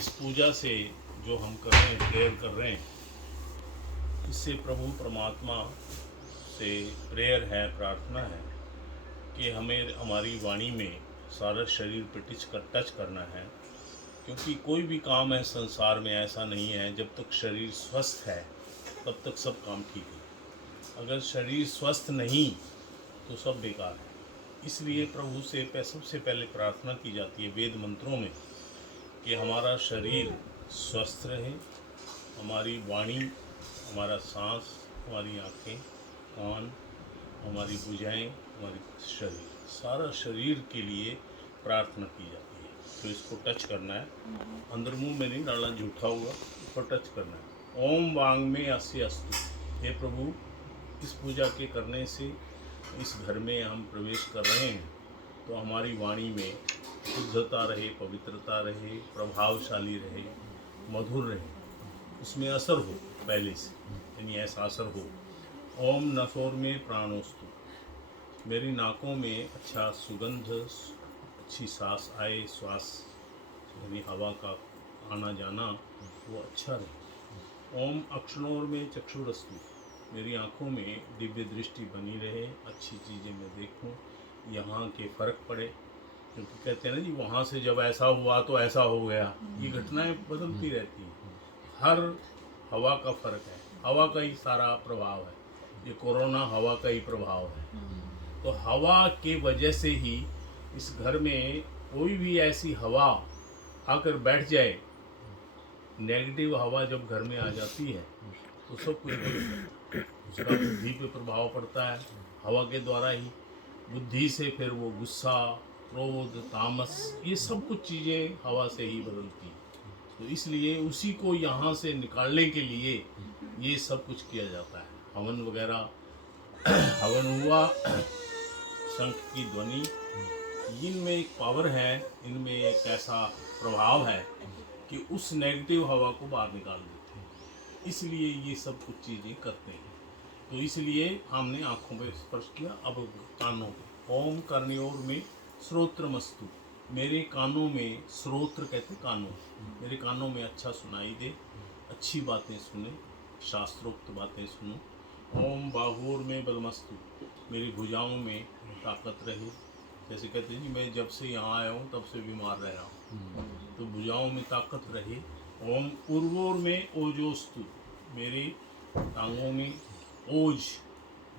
इस पूजा से जो हम कर रहे हैं, प्रेयर कर रहे हैं, इससे प्रभु परमात्मा से प्रेयर है, प्रार्थना है कि हमें हमारी वाणी में सारा शरीर पे टच करना है। क्योंकि कोई भी काम है संसार में ऐसा नहीं है, जब तक शरीर स्वस्थ है तब तक सब काम ठीक है। अगर शरीर स्वस्थ नहीं तो सब बेकार है। इसलिए प्रभु से सबसे पहले प्रार्थना की जाती है वेद मंत्रों में कि हमारा शरीर स्वस्थ रहे, हमारी वाणी, हमारा सांस, हमारी आँखें, कान, हमारी भुजाएं, हमारी शरीर, सारा शरीर के लिए प्रार्थना की जाती है। तो इसको टच करना है, अंदर मुंह में नहीं डालना, झूठा हुआ, ऊपर टच करना है। ओम वांग में अस्य अस्तु। हे प्रभु, इस पूजा के करने से इस घर में हम प्रवेश कर रहे हैं तो हमारी वाणी में शुद्धता रहे, पवित्रता रहे, प्रभावशाली रहे, मधुर रहे, उसमें असर हो पहले से, यानी ऐसा असर हो। ओम नसोर में प्राणोस्तु। मेरी नाकों में अच्छा सुगंध, अच्छी सांस आए, श्वास यानी हवा का आना जाना वो अच्छा रहे। ओम अक्षणोर में चक्षुरस्तु। मेरी आँखों में दिव्य दृष्टि बनी रहे, अच्छी चीज़ें मैं देखूं, यहाँ के फ़र्क पड़े। क्योंकि कहते हैं ना जी, वहाँ से जब ऐसा हुआ तो ऐसा हो गया, ये घटनाएं बदलती रहती हैं। हर हवा का फ़र्क है, हवा का ही सारा प्रभाव है। ये कोरोना हवा का ही प्रभाव है। तो हवा के वजह से ही इस घर में कोई भी ऐसी हवा आकर बैठ जाए, नेगेटिव हवा जब घर में आ जाती है तो सब कुछ गलत है। उसका बुद्धि पे प्रभाव पड़ता है हवा के द्वारा ही। बुद्धि से फिर वो गुस्सा, क्रोध, तामस, ये सब कुछ चीज़ें हवा से ही बदलती हैं। तो इसलिए उसी को यहाँ से निकालने के लिए ये सब कुछ किया जाता है। हवन वगैरह हवन हुआ, शंख की ध्वनि, इनमें एक पावर है, इनमें एक ऐसा प्रभाव है कि उस नेगेटिव हवा को बाहर निकाल देते हैं। इसलिए ये सब कुछ चीज़ें करते हैं। तो इसलिए हमने आँखों पे स्पर्श किया, अब कानों पे। ओम कर्णयोर में श्रोत्रमस्तु। मेरे कानों में, श्रोत्र कहते कानों, मेरे कानों में अच्छा सुनाई दे, अच्छी बातें सुने, शास्त्रोक्त बातें सुनो। ओम बाहुर में बलमस्तु। मेरी भुजाओं में ताकत रहे। जैसे कहते हैं जी, मैं जब से यहाँ आया हूँ तब से बीमार रह रहा हूँ, तो भुजाओं में ताकत रहे। ओम उर्वोर में ओजोस्तु। मेरी टांगों में ओज,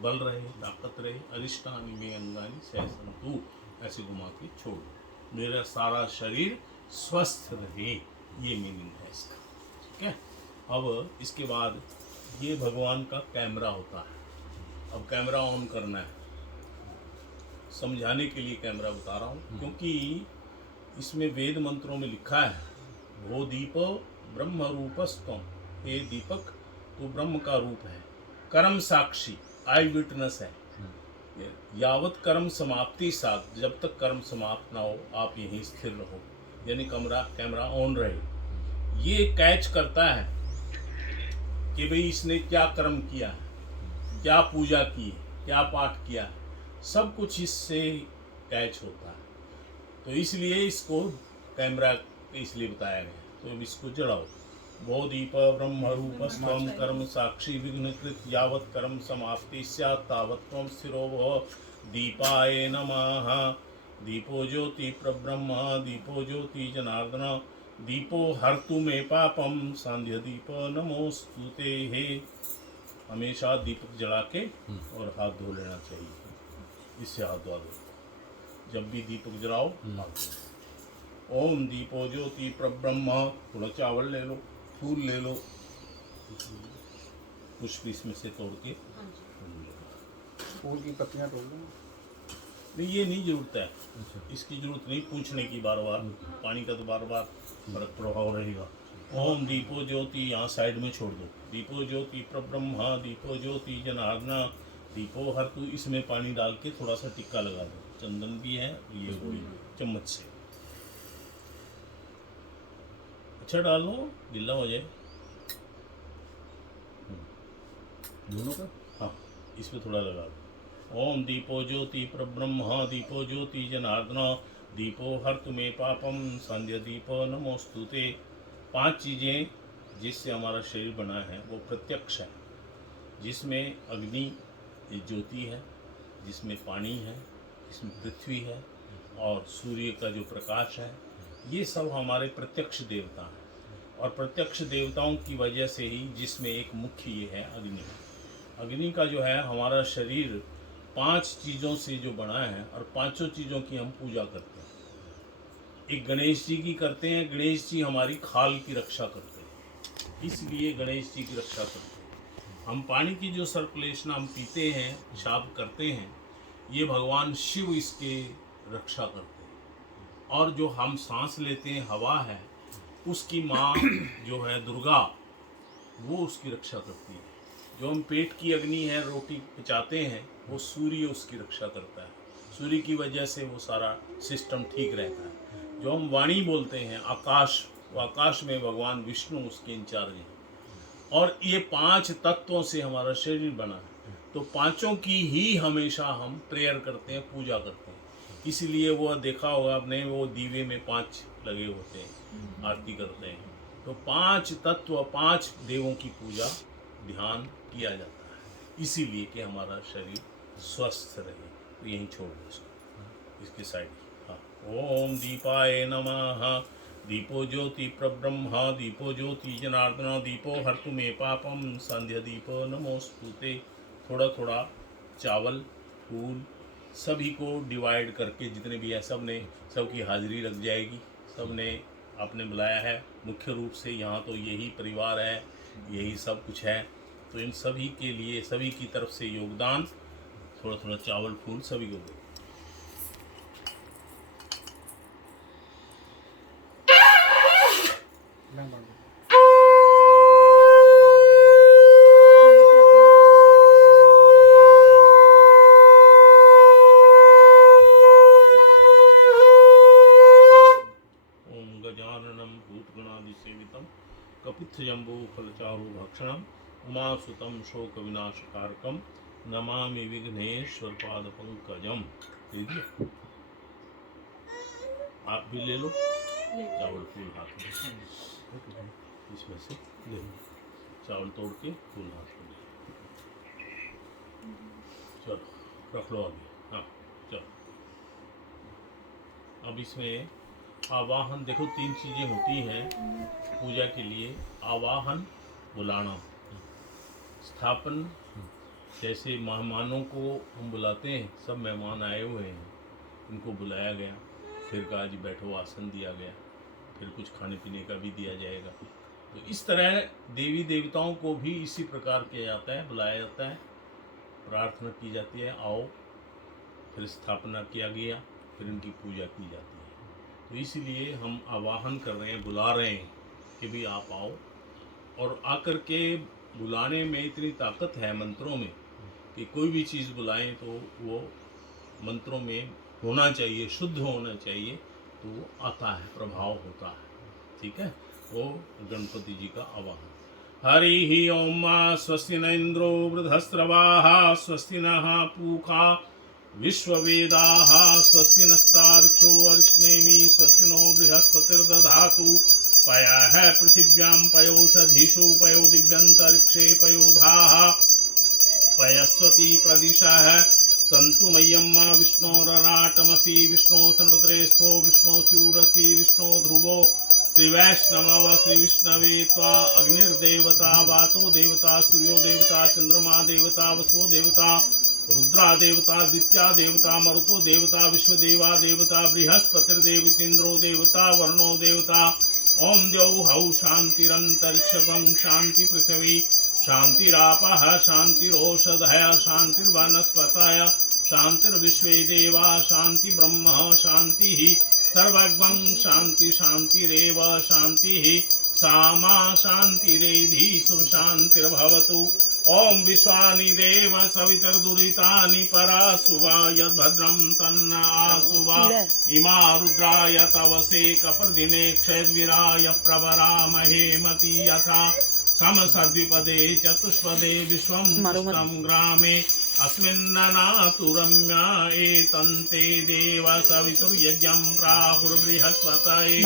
बल रहे, ताकत रहे। अरिष्टानी में अंगानी सहसंतु। ऐसे घुमा के छोड़ दो, मेरा सारा शरीर स्वस्थ रहे, ये मीनिंग है इसका। ठीक है। अब इसके बाद ये भगवान का कैमरा होता है। अब कैमरा ऑन करना है, समझाने के लिए कैमरा बता रहा हूँ, क्योंकि इसमें वेद मंत्रों में लिखा है, वो दीप ब्रह्म रूपस्तम। हे दीपक, तू ब्रह्म का रूप है, कर्म साक्षी, आई विटनेस है। यावत कर्म समाप्ति साथ, जब तक कर्म समाप्त ना हो आप यहीं स्थिर रहो, यानी कैमरा ऑन रहे। ये कैच करता है कि भाई इसने क्या कर्म किया है, क्या पूजा की है, क्या पाठ किया है, सब कुछ इससे कैच होता है। तो इसलिए इसको कैमरा इसलिए बताया गया। तो अब इसको जलाओ। बोधीप ब्रह्म रूपस्थम कर्म साक्षी विघ्नकृत, यावत कर्म समाप्ति स्यात् तावत् त्वं स्थिरो भव। दीपाय नमः। दीपो ज्योति प्रब्रह्म, दीपो ज्योति जनार्दन, दीपो हर्तु मे पापम, सांध्य दीप नमोस्तुते। हे, हमेशा दीपक जला के और हाथ धो लेना चाहिए, इससे हाथ धो दो। जब भी दीपक जलाओ हाथ धो। ओम दीपो ज्योति प्रब्रह्म। थोड़ा चावल ले लो, फूल ले लो, पुष्प इसमें से तोड़ के फूल की पत्तियां तोड़ लो। नहीं, ये नहीं जरूरत है, इसकी जरूरत नहीं पूछने की बार बार। पानी का तो बार बार फर्क प्रभाव रहेगा। ओम दीपो ज्योति, यहाँ साइड में छोड़ दो। दीपो ज्योति प्रब्रह्म, दीपो ज्योति जनार्दन, दीपो हर्तु, इसमें पानी डाल के थोड़ा सा टिक्का लगा दो। चंदन भी है, ये वही चम्मच से अच्छा डाल लो, गिल्ला हो जाए दोनों का। हाँ, इसमें थोड़ा लगा दो। ओम दीपो ज्योति प्रब्रह्म, दीपो ज्योति जनार्दन, दीपो हर्तु मे पापम, संध्या दीप नमोस्तुते। 5 चीज़ें जिससे हमारा शरीर बना है वो प्रत्यक्ष है, जिसमें अग्नि ज्योति है, जिसमें पानी है, जिसमें पृथ्वी है और सूर्य का जो प्रकाश है, ये सब हमारे प्रत्यक्ष देवता हैं। और प्रत्यक्ष देवताओं की वजह से ही जिसमें एक मुख्य ये है अग्नि। अग्नि का जो है हमारा शरीर 5 चीज़ों से जो बना है और 5 चीज़ों की हम पूजा करते हैं। एक गणेश जी की करते हैं, गणेश जी हमारी खाल की रक्षा करते हैं, इसलिए गणेश जी की रक्षा करते हैं। हम पानी की जो सर्कुलेशन हम पीते हैं, पेशाब करते हैं, ये भगवान शिव इसके रक्षा करते हैं। और जो हम सांस लेते हैं हवा है, उसकी माँ जो है दुर्गा, वो उसकी रक्षा करती है। जो हम पेट की अग्नि है, रोटी पचाते हैं, वो सूर्य उसकी रक्षा करता है। सूर्य की वजह से वो सारा सिस्टम ठीक रहता है। जो हम वाणी बोलते हैं, आकाश, वो आकाश में भगवान विष्णु उसके इंचार्ज हैं। और ये 5 तत्वों से हमारा शरीर बना है, तो 5 की ही हमेशा हम प्रेयर करते हैं, पूजा करते हैं। इसलिए वो देखा होगा आपने, वो दीवे में 5 लगे होते हैं, आरती करते हैं। तो 5 तत्व, 5 देवों की पूजा, ध्यान किया जाता है, इसीलिए कि हमारा शरीर स्वस्थ रहे। तो यहीं छोड़ दो इसको, इसके साइड। हाँ, ओम दीपाय नमः। दीपो ज्योति प्रब्रह्म, दीपो ज्योति जनार्दन, दीपो हर्तु मे पापम, संध्या दीपो नमोस्तुते। थोड़ा थोड़ा चावल, फूल सभी को डिवाइड करके जितने भी है, सब ने, सबकी हाजिरी लग जाएगी। सब ने आपने बुलाया है, मुख्य रूप से यहाँ तो यही परिवार है, यही सब कुछ है। तो इन सभी के लिए, सभी की तरफ से योगदान, थोड़ा थोड़ा चावल फूल सभी को दो। ओम गजाननम भूतगणादिसेवितम कपित्थजम्बू फलचारु भक्षणम उमासुतम शोक विनाशकारकम नमामि विघ्नेश्वर पाद पंकजम। लीजिए, आप भी ले लो चावल फूल हाथ में, इसमें से ले लो चावल तोड़ के फूल हाथ में। चलो रख लो अभी। हाँ चलो, अब इसमें आवाहन देखो, 3 चीज़ें होती हैं पूजा के लिए। आवाहन, बुलाना, स्थापन। जैसे मेहमानों को हम बुलाते हैं, सब मेहमान आए हुए हैं, उनको बुलाया गया, फिर कहा जी बैठो, आसन दिया गया, फिर कुछ खाने पीने का भी दिया जाएगा। तो इस तरह देवी देवताओं को भी इसी प्रकार किया जाता है, बुलाया जाता है, प्रार्थना की जाती है, आओ, फिर स्थापना किया गया, फिर उनकी पूजा की जाती है। तो इसीलिए हम आवाहन कर रहे हैं, बुला रहे हैं कि भी आप आओ। और आकर के बुलाने में इतनी ताकत है मंत्रों में कि कोई भी चीज़ बुलाएं तो वो मंत्रों में होना चाहिए, शुद्ध होना चाहिए, तो वो आता है, प्रभाव होता है। ठीक है, वो गणपति जी का आवाहन। हरि ही ओम स्वस्ति न इंद्रो वृद्धस्रवाः स्वस्ति नः पूषा विश्ववेदाः स्वस्ति नस्तार्क्ष्यो अरिष्णेमि स्वस्ति नो बृहस्पतिर्दधातु पयः पृथिव्यां पयोषधीषु पयो दिव्यन्तरिक्षे पयोधाः पयस्वती प्रदिशः सन्तु मह्यं विष्णोरराटमसि विष्णो सन्पत्रेस्थो विष्णो स्यूरसि विष्णो ध्रुवो श्रीवैष्णव श्रीविष्णवे त्वा अग्निर्देवता वातो देवता सूर्यो देवता चंद्रमा देवता वसुओ देवता रुद्रा देवता दित्या देवता मरुतो देवता विश्वदेवा देवता बृहस्पतिर्देवतेन्द्रो देवता वरुणो देवता। ओम द्यौः शान्तिरन्तरिक्षं शान्ति पृथिवी शान्तिरापः शान्तिरोषधयः शान्तिर्वनस्पतयः शान्तिर्विश्वे देवा शान्ति ब्रह्म शान्तिः सर्वज्ञं शान्ति शान्तिरेव शान्तिः सामा शान्तिरेधीषु शान्तिर्भवतु। ओम विश्वानि देव सवितर्दुरितानि परासुवा यद्भद्रं तन्न आसुवा इमा रुद्राय तवसे कपर्दिने क्षैर्विराय प्रवरामहे मति यथा समसद्विपदे चतुष्पदे विश्वं पुष्टं ग्रामे अस्मिन्ननातु रम्या एतन्ते देव सवितुर्यज्ञं प्राहुर्बृहस्पतये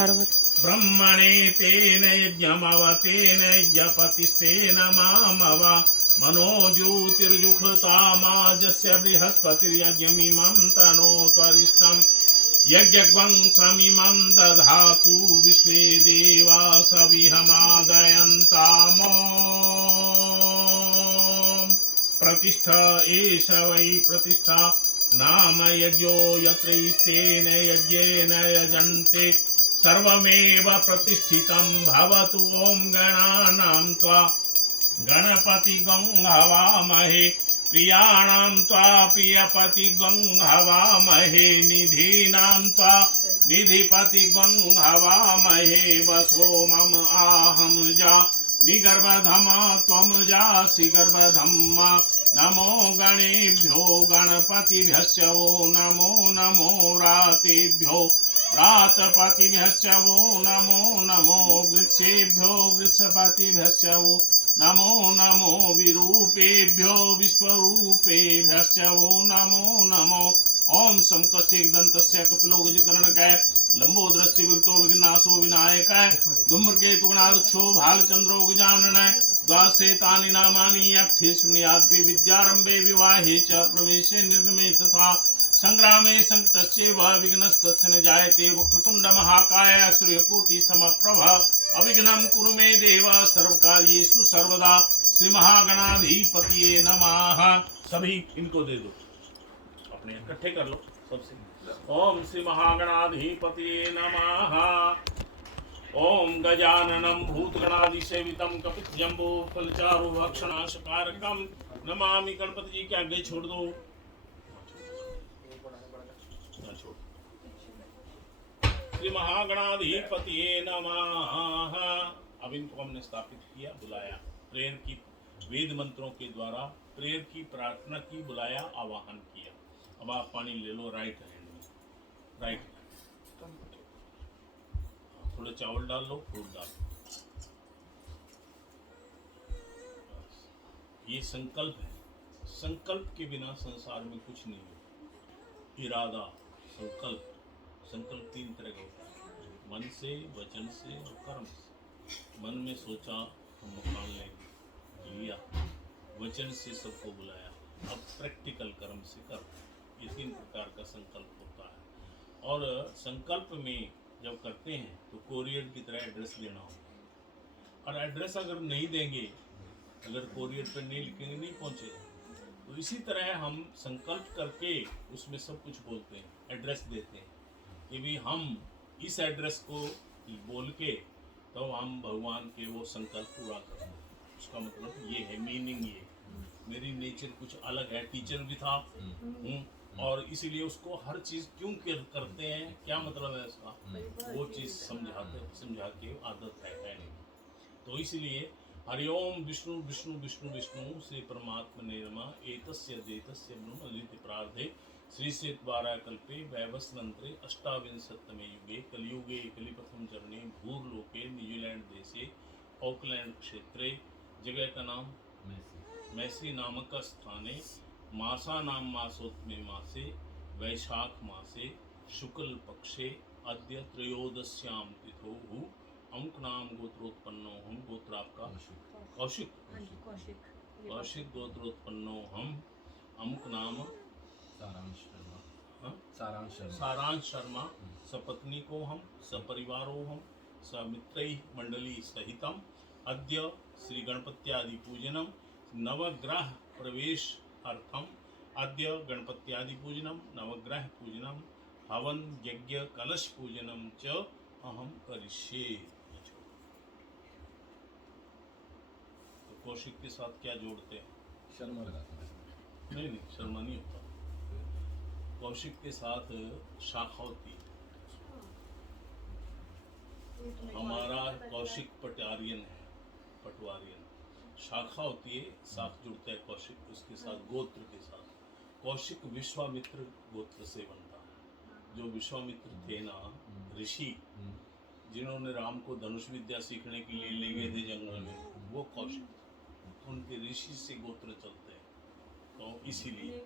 ब्रह्मणे तेन यज्ञमवतेन यज्ञपतिस्तेन मामव मनो ज्योतिर्जुखतामाजस्य बृहस्पतिर्यज्ञमिमं तनोत्वरिष्ठम् यज्ञं समिमं दधातु विश्वे देवा सविहमादयन्ताम् प्रतिष्ठा एष वै प्रतिष्ठा नाम यज्ञो यत्रैस्तेन यज्ञेन यजन्ते सर्वमेव प्रतिष्ठितं भवतु ॐ गणानां त्वा गणपतिगं हवामहे प्रियाणां त्वा प्रियपतिगं हवामहे निधीनां त्वा निधिपतिगं हवामहे वसो मम आहं जा निगर्भधमा त्वं जासि गर्भधम्मा नमो गणेभ्यो गणपतिभ्यश्च वो नमो नमो रातेभ्यो रातपतिभ्यश्च वो नमो नमो वृक्षेभ्यो वृक्षपतिभ्यश्च वो नमो नमो विरूपेभ्यो विश्वरूपेभ्यश्च वो नमो नमो ओम समकस्य दंतस्य कपिलो गजकर्णकाय लंबोदरस्य विगतो विघ्नाशो विनायकाय धूम्रकेतु गणाध्यक्षो भालचंद्रो गजाननाय द्वादशे तानि नामानि यक्षे शून्याद्रि विद्यारंभे विवाहे च प्रवेशे निर्गमे तथा संग्रामे संकटस्य व विघ्नस्तस्य न जायते वक्रतुंड महाकाय सूर्यकोटि समप्रभ अविघ्नं कुरु मे देव सर्वकार्येषु सर्वदा श्री महागणाधिपतिये नमः। सभी इनको दे दो, अपने इकट्ठे कर लो सबसे। ओम श्री महागणाधिपतिये नमः। ओम गजाननं भूतगणाधिसेवितं कपितजम्बो फलचारु भक्षणाशकारकं नमामि। गणपति जी के आगे छोड़ दो, श्री महागणाधिपतिये नमः। अब इनको हमने स्थापित किया, बुलाया, प्रेयर की वेद मंत्रों के द्वारा प्रेयर की प्रार्थना की, बुलाया, आवाहन किया। अब आप पानी ले लो राइट हैंड में, राइट हैंड। थोड़ा चावल डाल लो, फ्रूट डाल लो। ये संकल्प है, संकल्प के बिना संसार में कुछ नहीं है। इरादा, संकल्प, संकल्प तीन तरह का होता है, मन से, वचन से और कर्म से। मन में सोचा हम मकान लेंगे, लिया, वचन से सबको बुलाया, अब प्रैक्टिकल कर्म से कर। ये तीन प्रकार का संकल्प होता है। और संकल्प में जब करते हैं तो कोरियर की तरह एड्रेस देना होता है, और एड्रेस अगर नहीं देंगे, अगर कोरियर पर नहीं लिखेंगे, नहीं पहुँचेगा। तो इसी तरह हम संकल्प करके उसमें सब कुछ बोलते हैं, एड्रेस देते हैं कि भी हम इस एड्रेस को बोल के तो हम भगवान के वो संकल्प पूरा करें। उसका मतलब ये है, मीनिंग ये। मेरी नेचर कुछ अलग है, टीचर भी था और इसीलिए उसको हर चीज़ क्यों करते हैं, क्या मतलब है उसका, वो चीज़ समझा के आदत है नहीं। तो इसलिए हरिओम विष्णु विष्णु विष्णु विष्णु श्री परमात्मने नमः एतस्य देतस्य ब्रह्मलिति प्रार्थे श्री से द्वारा कल्पे वैवस्वंत्रे अष्टाविंशतमे युगे कलियुगे कलिप्रथम चरणे भूर्लोके न्यूजीलैंड देशे ऑकलैंड क्षेत्रे जगह का नाम मैसी नामक स्थाने मासा नाम मासोत्मे मासे वैशाख मासे शुक्ल पक्षे अद्य त्रयोदश्याम तिथोः अमुक नाम गोत्रोत्पन्नो हम। गोत्र आपका कौशिक, कौशिक गोत्रोत्पन्नो हम। अमुक नाम सारांश शर्मा। सपत्नी को हम, सपरिवारो हम, समित्रै मंडली सहितम। अद्य श्री गणपत्यादि पूजनम नवग्रह प्रवेश अर्थम। अद्य गणपत्यादि पूजनम नवग्रह पूजनम हवन यज्ञ कलश पूजनम च अहम करिष्ये। तो कौशिक के साथ क्या जोड़ते हैं? शर्मा लगाते हैं। नहीं, शर्मा नहीं होता। कौशिक के साथ शाखा होती है। हमारा कौशिक पटवारियन है, पटवारियन। शाखा होती है, साथ जुड़ता है कौशिक उसके साथ, गोत्र के साथ। कौशिक विश्वामित्र गोत्र से बनता है। जो विश्वामित्र थे ना, ऋषि, जिन्होंने राम को धनुष विद्या सीखने के लिए ले गए थे जंगल में, वो कौशिक। उनके ऋषि से गोत्र चलते हैं, तो इसीलिए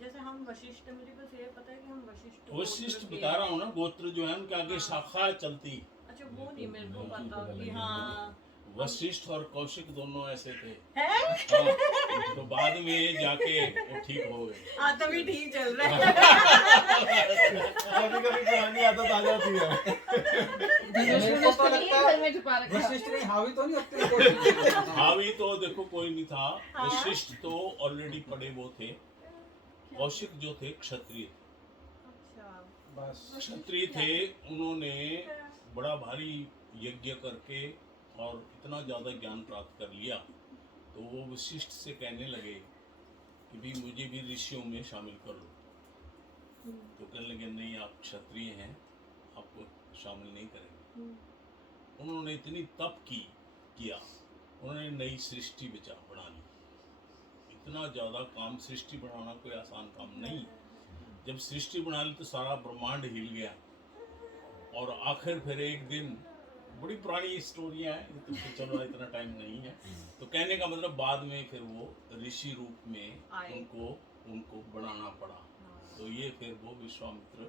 जैसे हम वशिष्ठ, मुझे बस ये पता है कि हम वशिष्ठ बता रहा हूँ ना, गोत्र जो है उनके आगे शाखा चलती। अच्छा वो नहीं मेरे को पता कि हाँ वशिष्ठ और कौशिक दोनों ऐसे थे। है। हाँ, तो बाद में जाके वो ठीक हो गए। हाँ तभी ठीक चल रहा है। कभी कभी पुरानी आदत आ जाती है। मेरे को तो लगता है वशिष्ठ कहीं हावी तो नहीं होते कोई। हावी तो देखो कोई नहीं था। हाँ। वशिष्ठ तो ऑलरेडी पड़े वो थे। कौशिक जो थे क्षत्रिय अच्छा बस क्षत्रिय थे। उन्होंने बड़ा भारी यज्ञ करके और इतना ज़्यादा ज्ञान प्राप्त कर लिया, तो वो वशिष्ठ से कहने लगे कि भी मुझे भी ऋषियों में शामिल कर लो। तो कहने लगे नहीं, आप क्षत्रिय हैं, आपको शामिल नहीं करेंगे। उन्होंने इतनी तप किया, उन्होंने नई सृष्टि बना ली। इतना ज़्यादा काम, सृष्टि बनाना कोई आसान काम नहीं। जब सृष्टि बना ली तो सारा ब्रह्मांड हिल गया। और आखिर फिर एक दिन, बड़ी पुरानी स्टोरियाँ हैं तो चलो इतना टाइम नहीं है, तो कहने का मतलब बाद में फिर वो ऋषि रूप में उनको बनाना पड़ा। तो ये फिर वो विश्वामित्र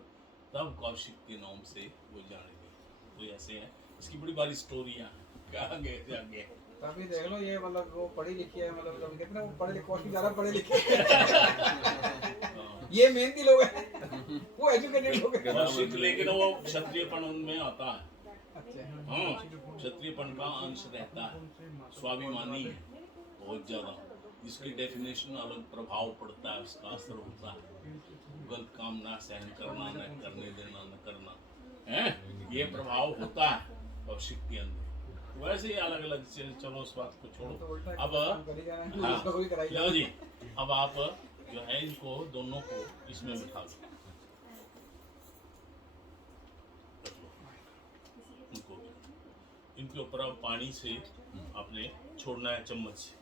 तब कौशिक के नाम से वो जाने गए। तो ऐसे है, इसकी बड़ी बारी स्टोरियाँ हैं, कहाँ गए आगे। तभी देख लो, ये मतलब वो पढ़ी लिखी है, मतलब लोग कहते हैं ना वो पढ़े लिखे, कौशिक ज़्यादा पढ़े लिखे ये मेहनती लोग हैं, वो एजुकेटेड लोग हैं। कौशिक लेकिन वो क्षत्रियपन उनमें आता है। अच्छा हाँ, क्षत्रियपन का अंश रहता है, स्वाभिमानी है बहुत ज्यादा। इसकी डेफिनेशन अलग, प्रभाव पड़ता है, उसका असर होता है। गलत काम ना सहन करना, न करने देना, न करना है, ये प्रभाव होता है कौशिक के अंदर। वैसे ही अलग अलग से, चलो उस बात को छोड़ो। अब हाँ, लो जी, अब आप जो है इनको दोनों को इसमें बिठा दो। इनके ऊपर अब पानी से आपने छोड़ना है, चम्मच से।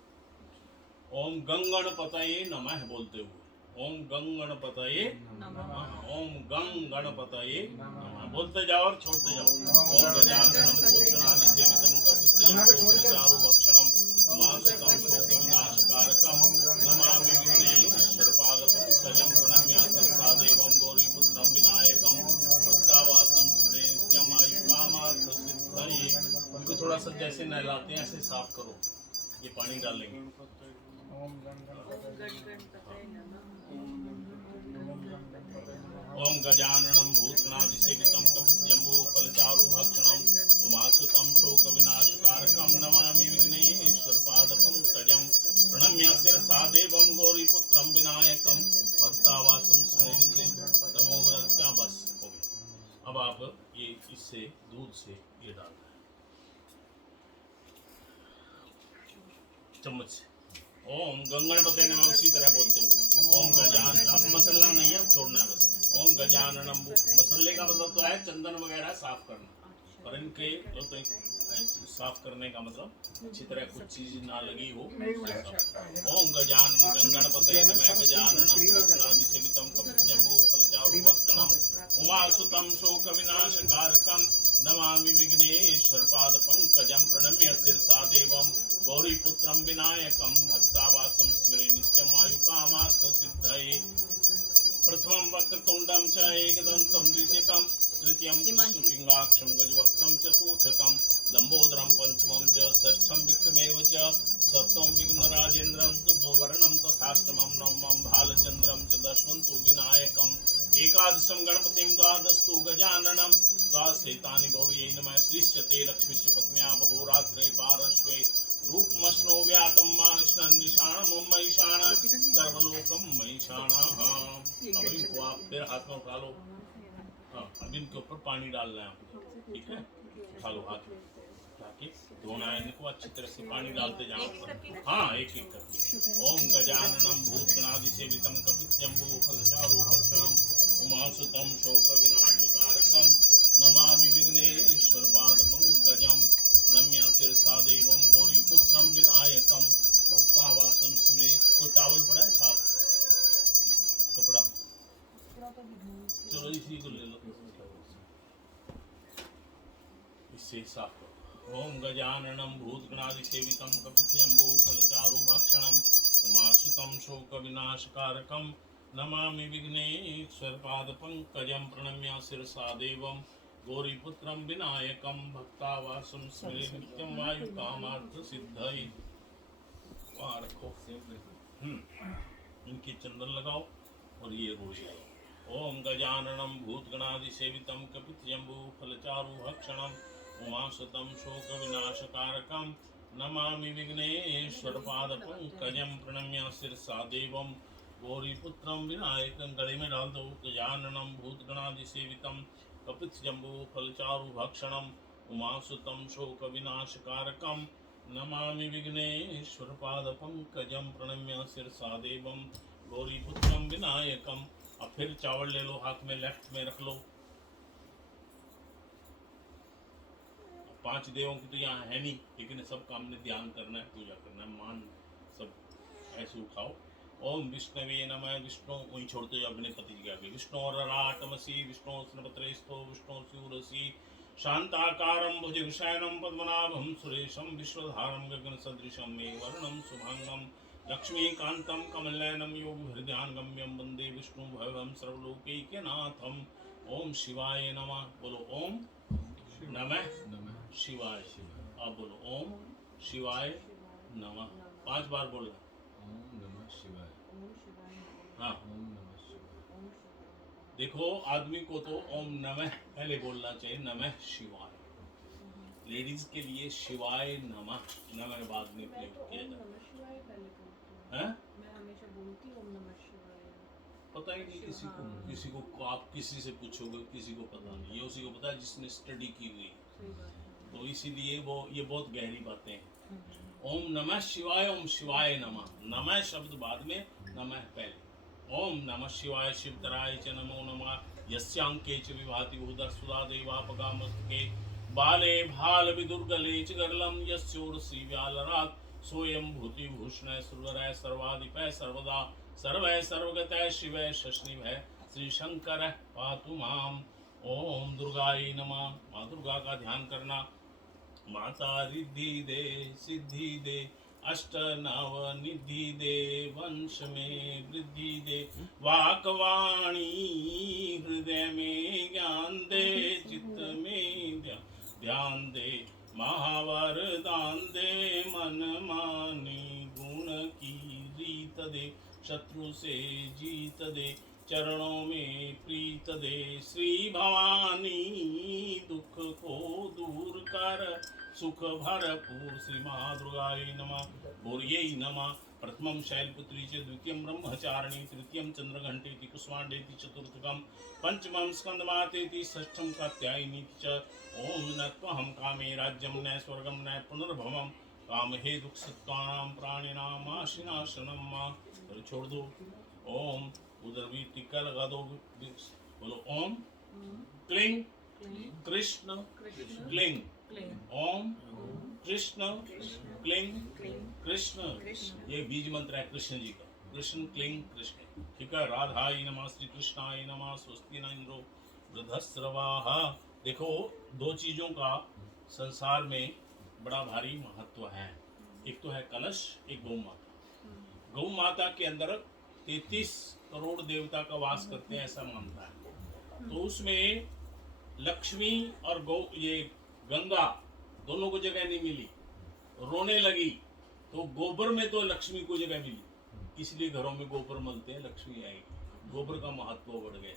ओम गंगणपतये नमः बोलते हुए, ओम गंगणपतये नमः, ओम गंगणपतये नमः बोलते जाओ और छोड़ते जाओ। ओम गजाननं भूतगणाधिसेवितं कपित्थजम्बूफलचारुभक्षणं उमासुतं शोकविनाशकारकं नमामि विघ्नेश्वरपादपङ्कजं प्रणम्य सरसादेवं गौरीपुत्रं विनायकं भक्तावासं नित्यं आयुष्कामार्थसिद्धये। उनको थोड़ा सा जैसे नहलाते हैं ऐसे साफ करो। ये पानी डालेंगे। ओम गजाननं भूतगणाधिसेवितं कपित्थजम्बूफलचारुभक्षणं उमासुतं शोकविनाशकारकं नमामि विघ्नेश्वरपादपङ्कजं प्रणम्य शिरसा देवं गौरीपुत्रं विनायकं भक्तावासं स्मरेन्ति तमोवरत्या। बस हो गया। अब आप ये इससे दूध से ये डालना है चम्मच से। ओम गंगणपते नमः उसी तरह बोलते हुए। ओम गजान, अब मसलना नहीं है, अब छोड़ना है बस। ओम गजाननम, मसले का मतलब तो है चंदन वगैरह साफ करना, पर इनके तो साफ करने का मतलब अच्छी तरह कुछ चीज ना लगी हो। ओम गजान गंगणपते नमः गजाननम भूतगणाधिसेवितं कपित्थजम्बूफलचारुभक्षणं उमासुतं शोकविनाशकारकं नमामि विघ्नेश्वरपादपङ्कजं प्रणम्य शिरसा देवं गौरीपुत्रं विनायकं भक्तावासं स्मरे नित्यं आयुकामार्थसिद्धये। प्रथमं वक्रतुण्डं च एकदन्तं द्वितीयं तृतीयं कृष्णपिङ्गाक्षं गजवक्त्रं चतुर्थकं लम्बोदरं पंचमं च षष्ठं विक्रमेव च सप्तमं विघ्नराजेन्द्रं वर्णं तथाष्टमं नवमं भालचन्द्रं च दशमं तु विनायकम् एकादशं गणपतिं द्वादशतु गजाननं द्वादशैतानि गौर्यै नमः। श्रीश्चते लक्ष्मीश्च पत्न्या बहुरात्रे पार्श्वे रूपमश्नो व्यातं मानिष्णन्निशाणं महिषाण सर्वलोकं महिषाणः। अब इनको आप फिर हाथ में उठा लो। हाँ, अब इनके ऊपर पानी डालना है आपको, ठीक है? उठा लो हाथ में, ताकि धोना है इनको अच्छी तरह से, पानी डालते जाओ ऊपर। हाँ, एक एक करके। ओम गजाननं भूतगणाधिसेवितं कपित्थजम्बूफलचारुभक्षणं उमासुतं शोकविनाशकारकं नमामि विघ्नेश्वरपादपङ्कजं प्रणम्य शिरसा देवं गौरीपुत्रं विनायकं भक्तावासं स्मरेत्। कोई टॉवल पड़ा है साफ कपड़ा? चलो इसी को ले लो, इससे साफ करो। ओम गजाननं भूतगणाधिसेवितं कपित्थजम्बूफलचारुभक्षणं उमासुतं शोकविनाशकारकं नमामि विघ्नेश्वरपादपङ्कजं प्रणम्य शिरसा देवं गौरीपुत्रं विनायकं भक्तावासं स्मरे नित्यं वायुकामार्थ सिद्धये। वहाँ रखो। इनके चंदन लगाओ और ये रोड़ी लगाओ। ओम गजाननं भूतगणादिसेवितं कपितजम्बूफलचारुभक्षणं उमासुतं शोकविनाशकारकं नमामि विघ्नेश्वरपादपङ्कजं प्रणम्य शिरसा देवं गौरीपुत्रं विनायकं। गले में डाल दो। गजाननं भूतगणादिसेवितं कपितजम्बूफलचारुभक्षणं उमासुतं शोकविनाशकारकं नमामि विघ्नेश्वरपादपङ्कजं प्रणम्य शिरसा देवं गौरीपुत्रं विनायकं। अब फिर चावल ले लो, हाथ में लेफ्ट में रख लो। 5 देवों की तो यहाँ है नहीं, लेकिन सब काम में ध्यान करना है, पूजा करना है, मान सब ऐसे उठाओ। ओम विष्णवे नमः। विष्णु वहीं छोड़ते हो अपने पति जी के आगे। विष्णु राटमसी विष्णु स्नपत्रेस्तो विष्णु सूरसी शांताकारं भुजगशयनं पद्मनाभं सुरेशं विश्वधारं गगनसदृशं मेघवर्णं शुभांगं लक्ष्मीकान्तं कमलनयनं योगिहृदयान्गम्यं वन्दे विष्णु भवं सर्वलोकैकनाथम्। ओम शिवाय नमः। बोलो ओम नमः शिवाय। अब बोलो ओम शिवाय नमः। 5 बार बोलना। ओम नमः शिवाय। हाँ, ओम नमः शिवाय। देखो आदमी को तो ओम नमः पहले बोलना चाहिए, नमः शिवाय। लेडीज के लिए शिवाय नमः, नमः बाद में प्रयोग किया जाता है। मैं हमेशा बोलती हूँ ओम नमः शिवाय। पता ही नहीं किसी को आप किसी से पूछोगे, किसी को पता नहीं। ये उसी को पता है जिसने स्टडी की हुई। तो इसीलिए वो ये बहुत गहरी बातें हैं। ओम नमः शिवाय, ओम शिवाय नमः। नमः शब्द बाद में, नमः पहले। ओम नमः शिवाय शिवतराय च नमो नमः। यस्यांके च विभाति भूधर सुधा देवापगामस्तके बाले भाल विदुर्गले च गरलम यस्योरसी व्यालरात सोयं भूति भूषण सुरवरय सर्वाधिपय सर्वदा सर्वय सर्वगतय शिवय शशनिभय श्री शंकर पातु माम। ओम दुर्गाय नमः। माँ दुर्गा का ध्यान करना। माता रिद्धि दे सिद्धि दे अष्ट नव निधि दे वंश में वृद्धि दे वाकवाणी हृदय में ज्ञान दे चित्त में ध्यान दे महावरदान दे मन मानी गुण की रीत दे शत्रु से जीत दे चरणों में प्रीत दे श्री भवानी दुख को दूर कर सुख भरपूर श्री महादुर्गाय नमः। गौर्यै नमः। प्रथमं शैलपुत्री च द्वितीयं ब्रह्मचारिणी तृतीयं चंद्रघंटेति कुष्मांडेति चतुर्थकं पंचमं स्कंदमातेति षष्ठं कात्यायनी च। ओम न त्वहं कामे राज्यं न स्वर्गं न पुनर्भवं काम हे दुख सत्वानां प्राणिनां आशिनाशनं मां। तो छोड़ दो। ओम उधर भी टिक्का लगा दो। बोलो ओम क्लिंग कृष्ण क्लिंग। ओम कृष्ण क्लिंग कृष्ण। ये बीज मंत्र है कृष्ण जी का। कृष्ण क्लिंग कृष्ण। ठीक है। राधाई नमः श्री कृष्णाय नमः स्वस्ति न इंद्रो वृद्धस्रवाः। देखो 2 चीजों का संसार में बड़ा भारी महत्व है। एक तो है कलश, एक गौ माता। गौ माता के अंदर 33 करोड़ देवता का वास करते हैं ऐसा मानता है। तो उसमें लक्ष्मी और गौ ये गंगा दोनों को जगह नहीं मिली, रोने लगी। तो गोबर में तो लक्ष्मी को जगह मिली, इसलिए घरों में गोबर मलते हैं, लक्ष्मी आएगी। गोबर का महत्व बढ़ गया।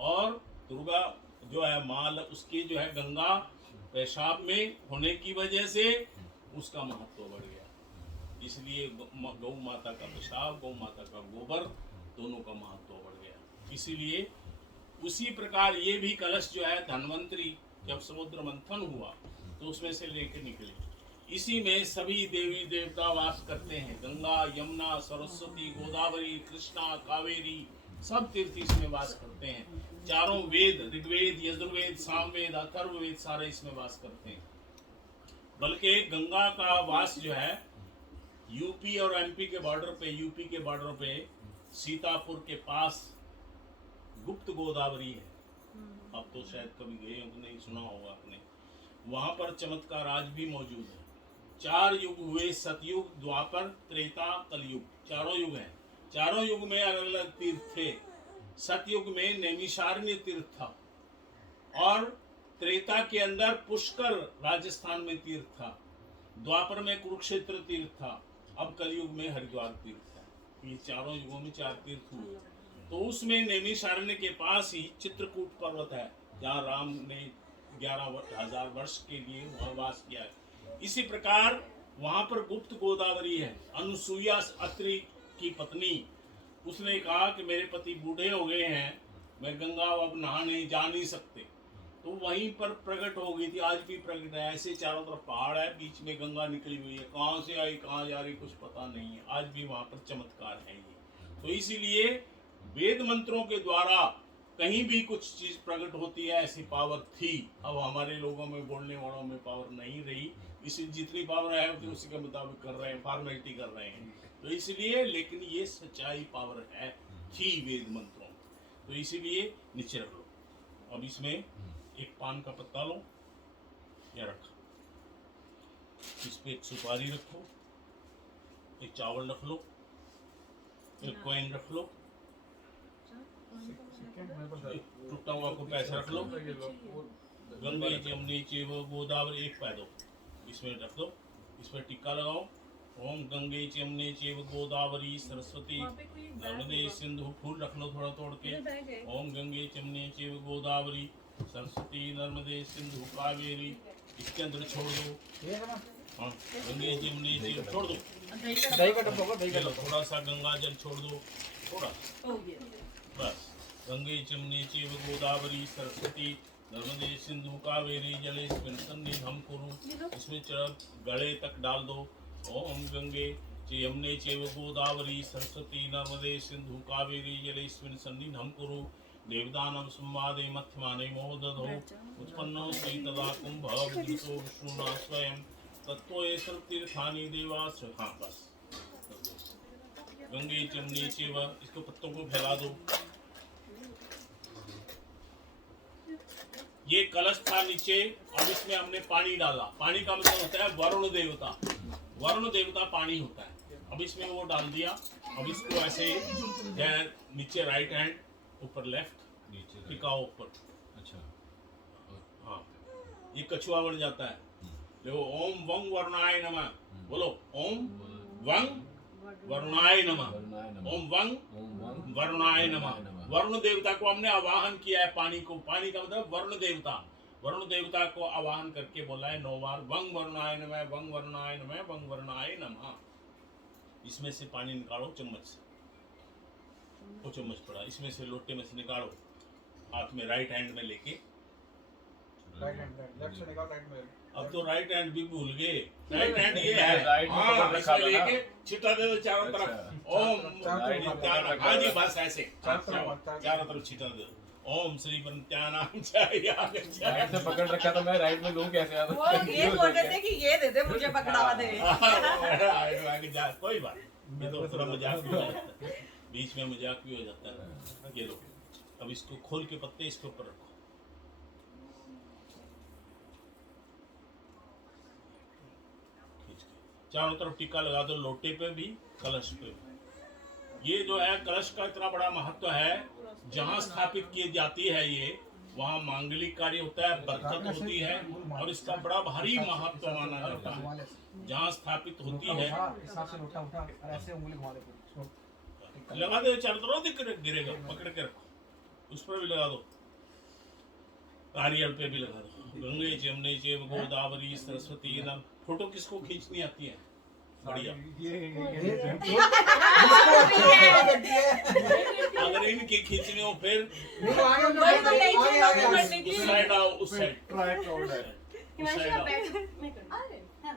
और दुर्गा जो है माल उसकी जो है गंगा पेशाब में होने की वजह से उसका महत्व बढ़ गया। इसलिए गौ माता का पेशाब, गौ माता का गोबर दोनों का महत्व बढ़ गया। इसीलिए उसी प्रकार ये भी कलश जो है धन्वंतरी जब समुद्र मंथन हुआ तो उसमें से लेकर निकले। इसी में सभी देवी देवता वास करते हैं। गंगा, यमुना, सरस्वती, गोदावरी, कृष्णा, कावेरी सब तीर्थ इसमें वास करते हैं। चारों वेद ऋग्वेद, यजुर्वेद, सामवेद, अथर्ववेद सारे इसमें वास करते हैं। बल्कि गंगा का वास जो है यूपी और एमपी के बॉर्डर पे, यूपी के बॉर्डर पे सीतापुर के पास गुप्त गोदावरी है। अब तो शायद कभी गए हो तो नहीं सुना होगा आपने। वहां पर चमत्कार आज भी मौजूद है। 4 युग हुए, सतयुग, द्वापर, त्रेता, कलयुग, चारों युग हैं। चारों युग में अलग अलग तीर्थ थे। सतयुग में नैमिषारण्य तीर्थ था और त्रेता के अंदर पुष्कर राजस्थान में तीर्थ था, द्वापर में कुरुक्षेत्र तीर्थ था, अब कलयुग में हरिद्वार तीर्थ है। ये चारों युगों में 4 तीर्थ हुए। तो उसमें नैमिषारण्य के पास ही चित्रकूट पर्वत है, जहाँ राम ने 11,000 वर्ष के लिए वहाँ वास किया है। इसी प्रकार वहाँ पर गुप्त गोदावरी है, अनुसुईया अत्रि की पत्नी। उसने कहा कि मेरे पति बूढ़े हो गए हैं, मैं गंगा अब नहाने जा नहीं सकते, तो वहीं पर प्रकट हो गई थी, आज भी प्रकट है। ऐसे चारों तरफ पहाड़ है, बीच में गंगा निकली हुई है, कहाँ से आई कहाँ जा रही कुछ पता नहीं है, आज भी वहाँ पर चमत्कार है ये। तो इसीलिए वेद मंत्रों के द्वारा कहीं भी कुछ चीज प्रकट होती है, ऐसी पावर थी। अब हमारे लोगों में, बोलने वालों में पावर नहीं रही, इसी जितनी पावर है उसी के मुताबिक कर रहे हैं, फॉर्मेलिटी कर रहे हैं। तो इसलिए, लेकिन ये सच्चाई पावर है, थी वेद मंत्रों। तो इसीलिए नीचे रख लो। अब इसमें एक पान का पत्ता लो, या रखा, इस पे एक सुपारी रखो, एक चावल रख लो, एक कॉइन रख लो, टूटा हुआ को पैसा रख लो, गंगे जमुनी चैव गोदावरी, एक पैदो इसमें रख दो, इस पर टिक्का लगाओ। ओम गंगे यमुने चैव गोदावरी सरस्वती नर्मदे सिंधु, फूल रख लो थोड़ा तोड़ के। ओम गंगे यमुने चैव गोदावरी सरस्वती नर्मदे सिंधु कावेरी, इसके अंदर छोड़ दो। हाँ, गंगे यमुने चैव छोड़ दो, दही का डब्बा, दही का डब्बा, थोड़ा सा गंगा जल छोड़ दो, थोड़ा बस। गंगे यमुने चैव गोदावरी सरस्वती नर्मदे सिंधु कावेरी जलेस्मिन् सन्निधिं कुरु, इसमें गले तक डाल दो। ओम गंगे यमुने चैव गोदावरी सरस्वती नर्मदे सिंधु कावेरी जलेस्मिन् सन्निधिं कुरु, देवदानव संवादे मध्यमाने मोदधो, उत्पन्नो शीतला कुंभ विदितो विष्णुना स्वयं, तत्तो ये सर्वतीर्थानि देवास। हाँ बस, गंगे यमुने चैव, इसको पत्तों को फैला दो। ये कलश था नीचे, अब इसमें हमने पानी डाला। पानी का मतलब होता है वरुण देवता, वरुण देवता पानी होता है। अब इसमें वो डाल दिया। अब इसको ऐसे नीचे राइट हैंड, ऊपर लेफ्ट, टिकाओ ऊपर। अच्छा, हाँ, ये कछुआ बन जाता है। देखो, ओम वंग वरुणाय नमः, बोलो ओम वंग वरुणाय नमः, ओम वंग वरुणाय नमः। वरुण देवता को हमने आवाहन किया है, पानी को। पानी का मतलब वरुण देवता, वरुण देवता को आवाहन करके बोला है 9 बार, वंग वरुणाय नमः, वंग वरुणाय नमः, वंग वरुणाय नमः। इसमें से पानी निकालो चम्मच से, वो चम्मच पड़ा, इसमें से लोटे में से निकालो, हाथ में राइट हैंड में लेके। राइट हैंड, लेफ्ट से निकाल, राइट में। अब तो राइट हैंड भी भूल गए, राइट हैंड ये है। राइट में हाँ, पकड़ इसमें रखा था ना। लेके छिटा दे दो चारों अच्छा। तरफ। ओम वन्त्यानां, हाँ जी बस ऐसे चारों तरफ छिटा दो। ओम श्री वन्त्यानां जय। राइट से पकड़ रखा था मैं, राइट में लूं कैसे आता? वो ये बोल रहे थे कि ये दे दे मुझे, पकड़ावा दे। कोई बात, ये तो थोड़ा मजाक भी हो जाता है, बीच में मजाक भी हो जाता है। ये लो, अब इसको खोल के पत्ते इसके ऊपर रखो। चारों तरफ टीका लगा दो, लोटे पे भी, कलश पे भी। ये जो है कलश का इतना बड़ा महत्व है, जहाँ स्थापित की जाती है ये, वहाँ मांगलिक कार्य होता है, बरकत होती है, और इसका बड़ा भारी महत्व माना जाता है। जहाँ स्थापित होती है, लगा दो चारों तरफ, गिरेगा, पकड़ के रखो, उस पर भी लगा दो, नारियल पे भी लगा दो। गंगे यमुने चैव गोदावरी सरस्वती नर्मदे। फोटो किसको खींचनी आती है? बढ़िया। अगर इनकी खींचनी हो फिर उस साइड आओ, उस साइड।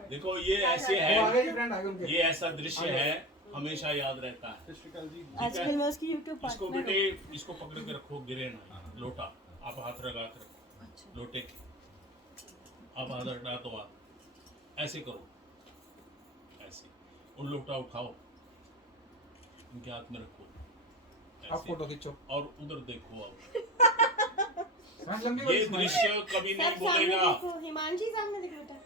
देखो ये ऐसे है, ये ऐसा दृश्य है, हमेशा याद रहता है। आजकल मैं उसकी YouTube इसको बेटे, इसको पकड़ के रखो, गिरे ना। लोटा आप हाथ लगा के रखो, लोटे के आप हाथ हटा तो आप ऐसे करो, ऐसे। उन लोटा उठाओ, इनके हाथ में रखो, अब फोटो खींचो और उधर देखो। अब ये दृश्य कभी नहीं भूलेगा। हिमांशी सामने देखो बेटा।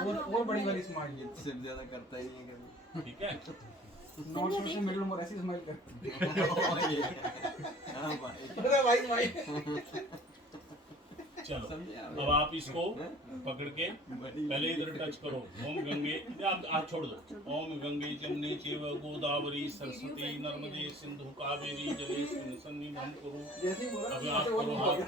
और बड़ी बड़ी स्माइल, सिर्फ ज्यादा करता ही नहीं कभी। ठीक है, नॉट शो से मिडिल मोर ऐसी स्माइल कर अरे भाई चलो अब आप इसको पकड़ के पहले इधर टच करो। ओम गंगे, आप हाथ छोड़ दो। ओम गंगे जमुने चैव गोदावरी सरस्वती नर्मदे सिंधु कावेरी जलेस्मिन् सन्निधिं कुरु। अब आप करो हाथ।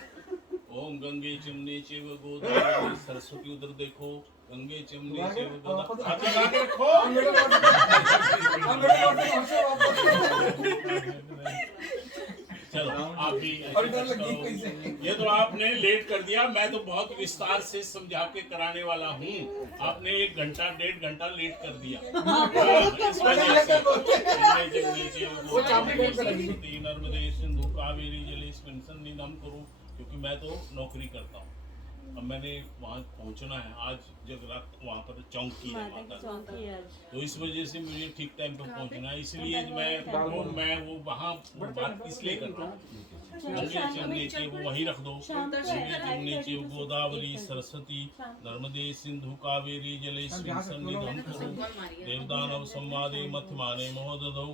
ओम गंगे जमुने चैव गोदावरी सरस्वती, उधर देखो। गंगे जमुने चैव गोदावरी, हाथ लगा के रखो। चलो आप भी ऐसे टच करो। ये तो आपने लेट कर दिया, मैं तो बहुत विस्तार से समझा के कराने वाला हूँ। आपने 1 घंटा 1.5 घंटा लेट कर दिया। इस वजह से सरस्वती नर्मदे सिंधु कावेरी जलेस्मिन् सन्निधिं कुरु, क्योंकि मैं तो नौकरी करता हूँ। अब मैंने वहाँ पहुँचना है आज, जगरात वहाँ पर चौकी है माता की, तो इस वजह से मुझे ठीक टाइम पर पहुँचना है। इसलिए मैं वो वहाँ बात इसलिए कर रहा हूँ। नीचे वो वहीं रख दो। नीचे गोदावरी सरस्वती नर्मदे सिंधु कावेरी जलेस्मिन् सन्निधिं कुरु। देवदानव संवादे मध्यमाने महोदधौ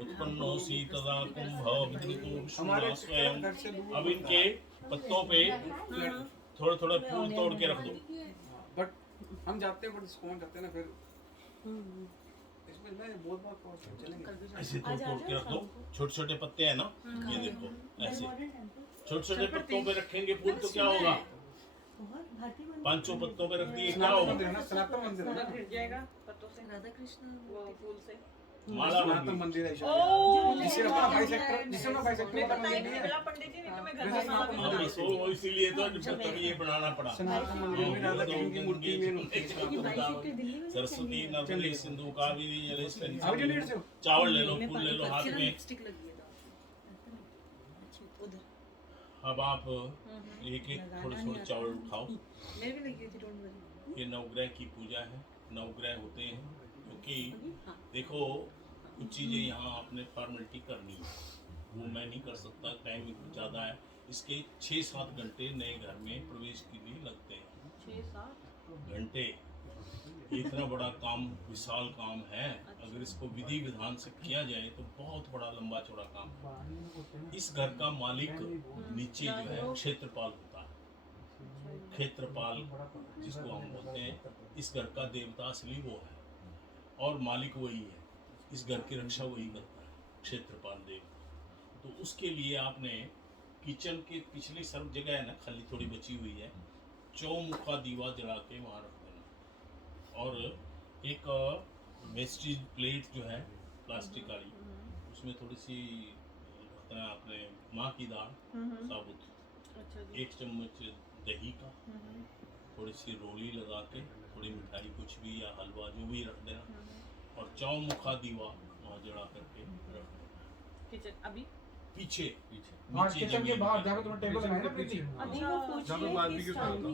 उत्पन्नोऽसि तदा कुम्भः विधृतो विष्णुना स्वयं। अब इनके पत्तों पे थोड़ा थोड़ा फूल तोड़ के रख दो। बट हम जाते हैं, बट कौन जाते हैं ना फिर इसमें मैं बहुत चलेंगे। ऐसे तोड़ के रख दो। छोटे छोटे पत्ते हैं ना, ये देखो ऐसे छोटे छोटे पत्तों पे रखेंगे फूल तो क्या होगा? 500 पत्तों पे रख दिए क्या होगा? सनातन मंदिर है, गिर जाएगा पत्तों से। राधा कृष्ण फूल से माला सनातन मंदिर है। जिससे अपना बाइसेक्टर पता ही नहीं चला पंडित जी, नहीं तो मैं घर में माला बना हाँ, तो इसीलिए तो तब ये बनाना पड़ा। सनातन मंदिर में राधा कृष्ण की मूर्ति में सरस्वती नर्मदे सिंधु कावेरी जलेस्मिन्। चावल ले लो, फूल ले लो हाथ में। अब आप एक एक थोड़े थोड़े चावल उठाओ। ये नवग्रह की पूजा है, नवग्रह होते हैं, क्योंकि देखो कुछ चीज़ें यहाँ आपने फॉर्मेलिटी करनी है, वो मैं नहीं कर सकता, टाइम ज़्यादा है। इसके 6-7 घंटे नए घर में प्रवेश के लिए लगते हैं। 6-7 घंटे, इतना बड़ा काम, विशाल काम है। अगर इसको विधि विधान से किया जाए तो बहुत बड़ा लंबा चौड़ा काम है। इस घर का मालिक नीचे जो है क्षेत्रपाल होता है। क्षेत्रपाल जिसको हम बोलते हैं, इस घर का देवता असली वो है और मालिक वही है। इस घर की रक्षा वही करता है, क्षेत्रपाल देव। तो उसके लिए आपने किचन के पिछली सर्व जगह है ना, खाली थोड़ी बची हुई है, चौमुखा दीवा जला के वहाँ रख देना। और एक वेस्टेज प्लेट जो है प्लास्टिक वाली, उसमें थोड़ी सी रखना है आपने माँ की दाल साबुत, 1 चम्मच दही का, थोड़ी सी रोली लगा के, थोड़ी मिठाई कुछ भी या हलवा जो भी रख देना, और चौमुखा दीवा वहाँ जला करके रख देना। किचन अभी पीछे किचन के बाहर जाकर तुम्हें टेबल लगाए ना पीछे। अभी वो पूछ रही है कि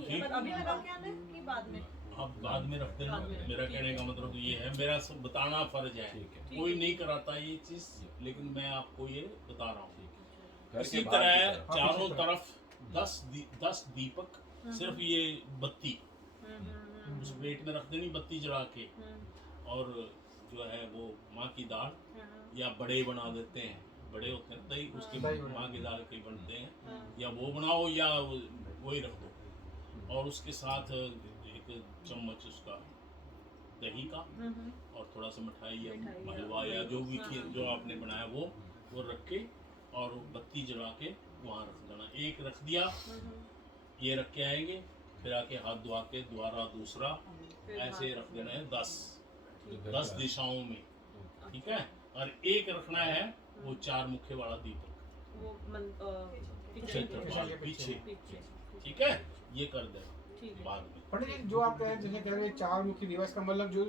ठीक। अभी लगा के आने कि बाद में? आप बाद में रख देना। मेरा कहने का मतलब ये है, मेरा सब बताना फर्ज है। कोई नहीं कराता ये चीज़, लेकिन मैं आपको ये बता रहा हूँ। इसी तरह चारों तरफ 10 दीपक, सिर्फ ये बत्ती उस प्लेट में रख देनी, बत्ती जला के। और जो है वो माँ की दाल, या बड़े बना देते हैं, बड़े होते हैं दही, उसके माँ की दाल के बनते हैं, या वो बनाओ या वही रख दो। और उसके साथ 1 चम्मच उसका दही का, और थोड़ा सा मिठाई या हलवा या जो भी जो आपने बनाया वो रख के, और बत्ती जला के वहाँ रख देना। 1 रख दिया, ये रख के आएंगे, फिर आके हाथ धोआ के दोबारा दूसरा ऐसे रख देना है 10 दिशाओं में, ठीक है। और 1 रखना है वो 4 मुख्य वाला दीपक, वो क्षेत्रपाल पीछे, ठीक है। ये कर दे बाद में। पंडित जी जो आप कह रहे हैं, जैसे कह रहे हैं 4 मुखी दिवस का मतलब जो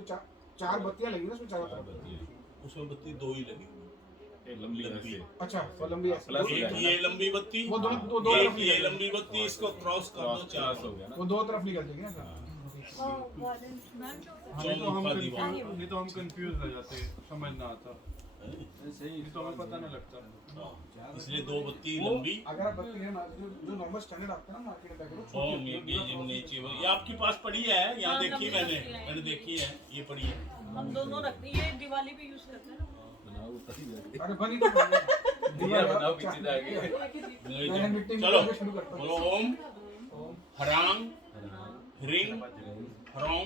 4 बत्तियां लगी ना उसमें चारों तरफ, उसमें बत्ती 2 ही लगी, लंबी अच्छा वो लंबी है। एक ये लंबी बत्ती, वो दो एक ये लंबी बत्ती, इसको क्रॉस कर दो, 4 हो गया ना। वो 2 तरफ निकल जाएगी ना। नहीं तो हम कंफ्यूज हो जाते, समझ ना आता, सही तो हमें पता नहीं लगता। इसलिए 2 बत्ती लंबी। अगर आप बत्ती है जो नॉर्मल स्टैंडर्ड आता है ना मार्केट में, ओम यज्ञ जिम्नेचि, ये आपके पास पड़ी है, यहाँ देखी मैंने देखी है, ये पड़ी है। हम दोनों रखते हैं, ये दिवाली पे यूज करते हैं ना। अरे बनी तो बनी। दिया बताओ कितनी जाएगी। मैंने मिट्टी में चलो डालके शुरू करता हूँ। बोलो ओम हरांग ह्रीं ह्रौं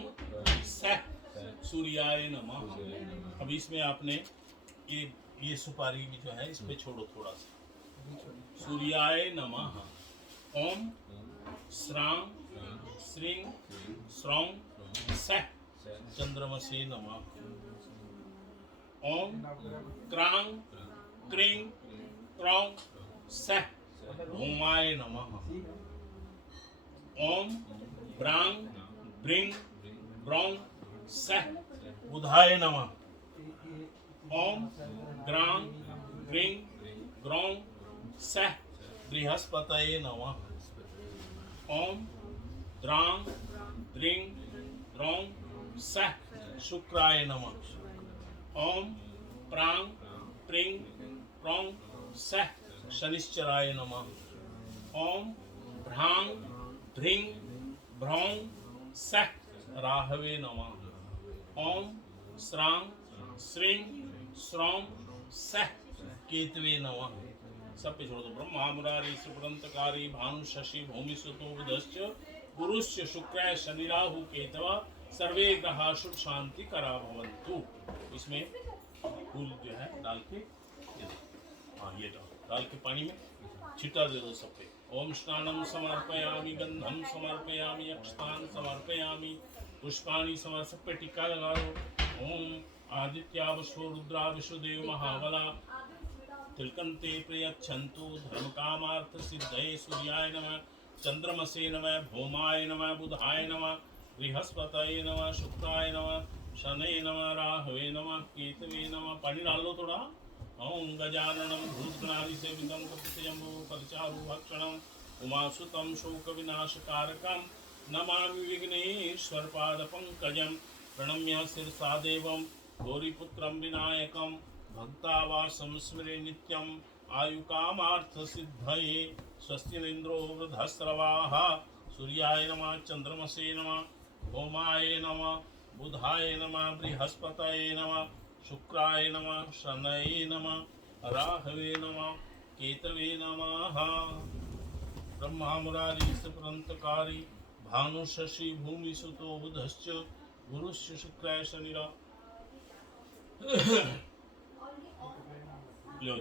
सः सूर्याय नमः। अब इसमें आपने ये सुपारी भी जो है इस पे छोड़ो थोड़ा सा। सूर्याय नमः। ओम श्रां श्रीं श्रौं सः चंद्रमसे नमः। ओम क्रां क्रीं क्रौं सः भौमाय नमः। ओम ब्रां ब्रिंग ब्रौं सः बुधाय नमः। ओम ग्रां ग्रीं ग्रौं सः बृहस्पतये नमः। ओम द्रां द्रिं द्रौं सः शुक्राय नमः। ओम प्रां प्रिं प्रौं सः शनिश्चराय नमः। ओम भ्रां भ्रीं भ्रौं सः राहवे नमः। ओम श्रां श्रीं श्रौं सः केतवे नमः। सब पे छोड़ दो। ब्रह्मा मुरारी सुपुरंतकारी भानु शशि भूमि सुतो बुधश्च गुरुश्च शुक्र शनि राहु केतव सर्वे ग्रह शुभ शांति करा भवन्तु। इसमें फूल जो है डाल के हाँ ये डाल के पानी में छिटा दे दो सब पे। ओम स्नानं समर्पयामि गंधं समर्पयामि अक्षतान् समर्पयामि पुष्पाणि सब पे टिक्का लगा दो। ओम आदित्या विश्व रुद्रा विश्वदेव महाबला तिलकन्ते प्रयच्छन्तु धर्म कामार्थ सिद्धये सूर्याय नमः चंद्रमसे नमः भौमाय नमः बुधाय नमः बृहस्पतये नमः शुक्राय नमः शनये नमः राहवे नमः केतवे नमः। पानी डाल लो थोड़ा। ओम गजाननं भूतगणाधिसेवितं कपितजम्बो कलचारुभक्षणं उमासुतं शोकविनाशकारकं नमामि विघ्नेश्वरपादपङ्कजं प्रणम्य शिरसा देवं गौरीपुत्रं विनायकं भक्तावासं स्मरे नित्यं आयुकामार्थसिद्धये। स्वस्ति न इन्द्रो वृद्धस्रवाः सूर्याय नमः चंद्रमसे नमः भौमाय नमः बुधाय नमः बृहस्पतये नमः शुक्राय नमः शनये नमः राहवे नमः केतवे नमः। ब्रह्मा मुरारी सुपुरंतकारी भानु शशि भूमि सुतो बुधश्च गुरुश्च शुक्र शनि राहु। लो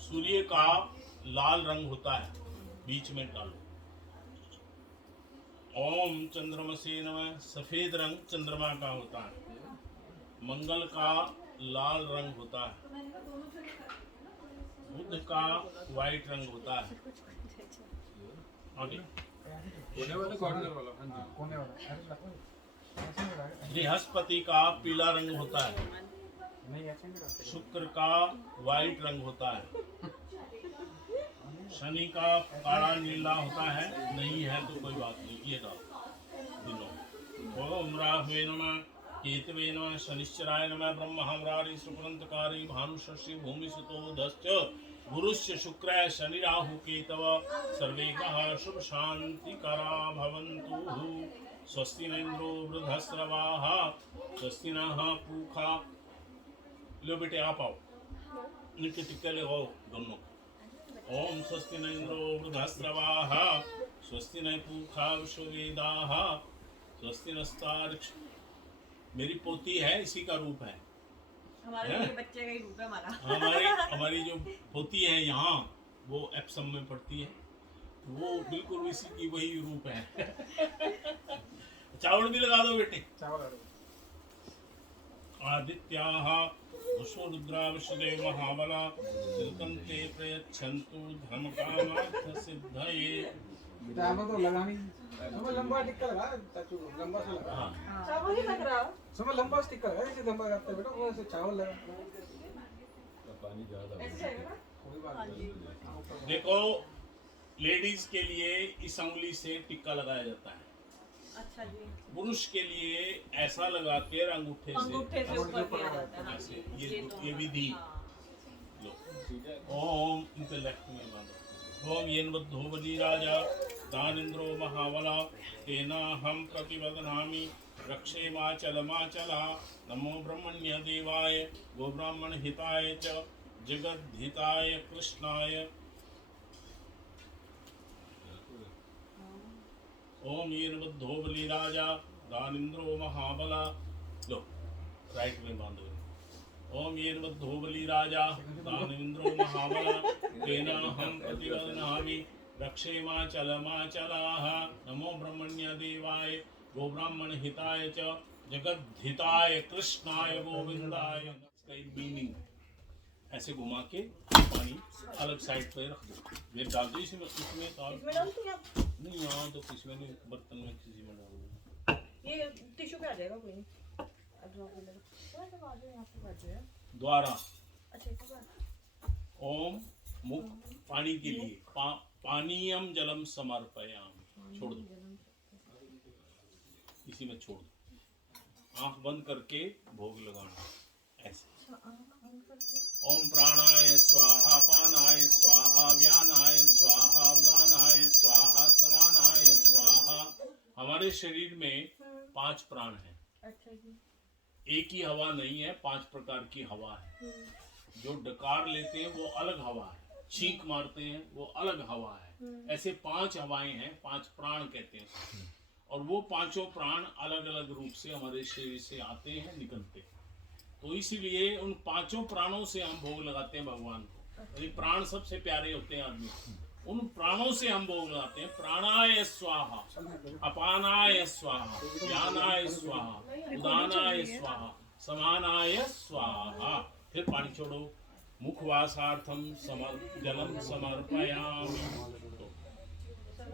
सूर्य का लाल रंग होता है बीच में डालो। ओम चंद्रमसे नमः सफेद रंग चंद्रमा का होता है। मंगल का लाल रंग होता है। बुध का वाइट रंग होता है। आगे कोने वाला कॉर्नर वाला कोने वाला अरे लखो ऐसे में रहा बृहस्पति का पीला रंग होता है। नहीं ऐसे में रखते शुक्र का वाइट रंग होता है। शनि का काला नीला होता है। नहीं है तो कोई बात नहीं ये डाल दिनों। ओम राहवे नमः केतवे नमः शनिश्चराय नमः ब्रह्मा मुरारी सुपुरंतकारी भानु शशि भूमि सुतो बुधश्च गुरुश्च शुक्र शनि राहु केतव सर्वे ग्रह शुभ शांति करा भवन्तु। स्वस्ति न इंद्रो वृद्धस्रवाः स्वस्ति नः पूषा। लो बेटे आप आओ इनके टिक्के लगाओ दोनों। ओम स्वस्ति न इंद्रो वृद्धस्रवाः स्वस्ति न पूषा विश्ववेदाः स्वस्ति नस्तार्क्ष। मेरी पोती है इसी का रूप है। हमारे लिए बच्चे का ही रूप है हमारा। हमारी जो पोती है यहाँ वो एप्सम में पढ़ती है। वो बिल्कुल इसी की वही रूप है। चावल भी लगा दो बेटे। चावल डालो आदित्याः वसु रुद्रा विश्वदेव महाबला तिलकन्ते प्रयच्छन्तु धर्मकामार्थसिद्धये। चावल तो लगानी सुबह लंबा टिक्का लगा चाचू लंबा सा लगा हाँ चावल ही लग रहा। सुबह लंबा टिक्का लगा ऐसे लंबा रखते बेटा वो ऐसे चावल लगा पानी ज्यादा कोई बात नहीं देखो लेडीज के लिए इस उंगली से टिक्का लगाया जाता है। अच्छा जी। पुरुष के लिए ऐसा लगा के अंगूठे अंगूठे से ऊपर किया जाता है। हाँ ऐसे जी, ये तो विधि हाँ। लो। ओम इनके लेफ्ट में बांधो। ओम येनबद्धो बलिराजा दानेन्द्रो महाबला तेनाहं प्रतिवदनामि रक्षेमाचलमाचला नमो ब्रह्मण्य देवाय गोब्राह्मण हिताय च जगद्धिताय कृष्णाय ओम येनबद्धो बलिराजा दानेन्द्रो महाबला लो राइट में बांधो ओम येनबद्धो बलिराजा दानेन्द्रो महाबला तेनाहं प्रतिवदनामि रक्षेमाचलमाचलाः नमो ब्रह्मण्य देवाय गोब्राह्मण हिताय च जगद्धिताय कृष्णाय गोविंदाय। मीनिंग ऐसे घुमा के पानी अलग साइड पे रख दो। ये डाल दो इसमें तो इसमें डाल दूँ आप? नहीं यहाँ तो किसी में नहीं, बर्तन में किसी में डाल दो। ये टिश्यू पे आ जाएगा कोई नहीं। थोड़ा सा बाजू यहाँ पे बाजू है। द्वारा अच्छा एक बार। ओम मुख पानी के लिए पानीयम जलम समर्पयामि छोड़ दो, इसी में छोड़ दो। आंख बंद करके भोग लगाना ऐसे। ओम प्राणाय स्वाहा पानाय स्वाहा व्यानाय स्वाहा उदानाय स्वाहा समानाय स्वाहा। हमारे शरीर में 5 प्राण हैं। अच्छा जी। एक ही हवा नहीं है, 5 प्रकार की हवा है। जो डकार लेते हैं वो अलग हवा है, छींक मारते हैं वो अलग हवा है। ऐसे 5 हवाएं हैं, 5 प्राण कहते हैं। और वो 5 प्राण अलग अलग रूप से हमारे शरीर से आते हैं, निकलते हैं। तो इसीलिए उन 5 प्राणों से हम भोग लगाते हैं भगवान को। ये प्राण सबसे प्यारे होते हैं आदमी, उन प्राणों से हम भोग लगाते हैं। प्राणाय स्वाहा, अपानाय स्वाहा, व्यानाय स्वाहा, उदानाय स्वाहा, समानाय स्वाहा। फिर पानी छोड़ो। मुखवासार्थम जलम समर्पयामि।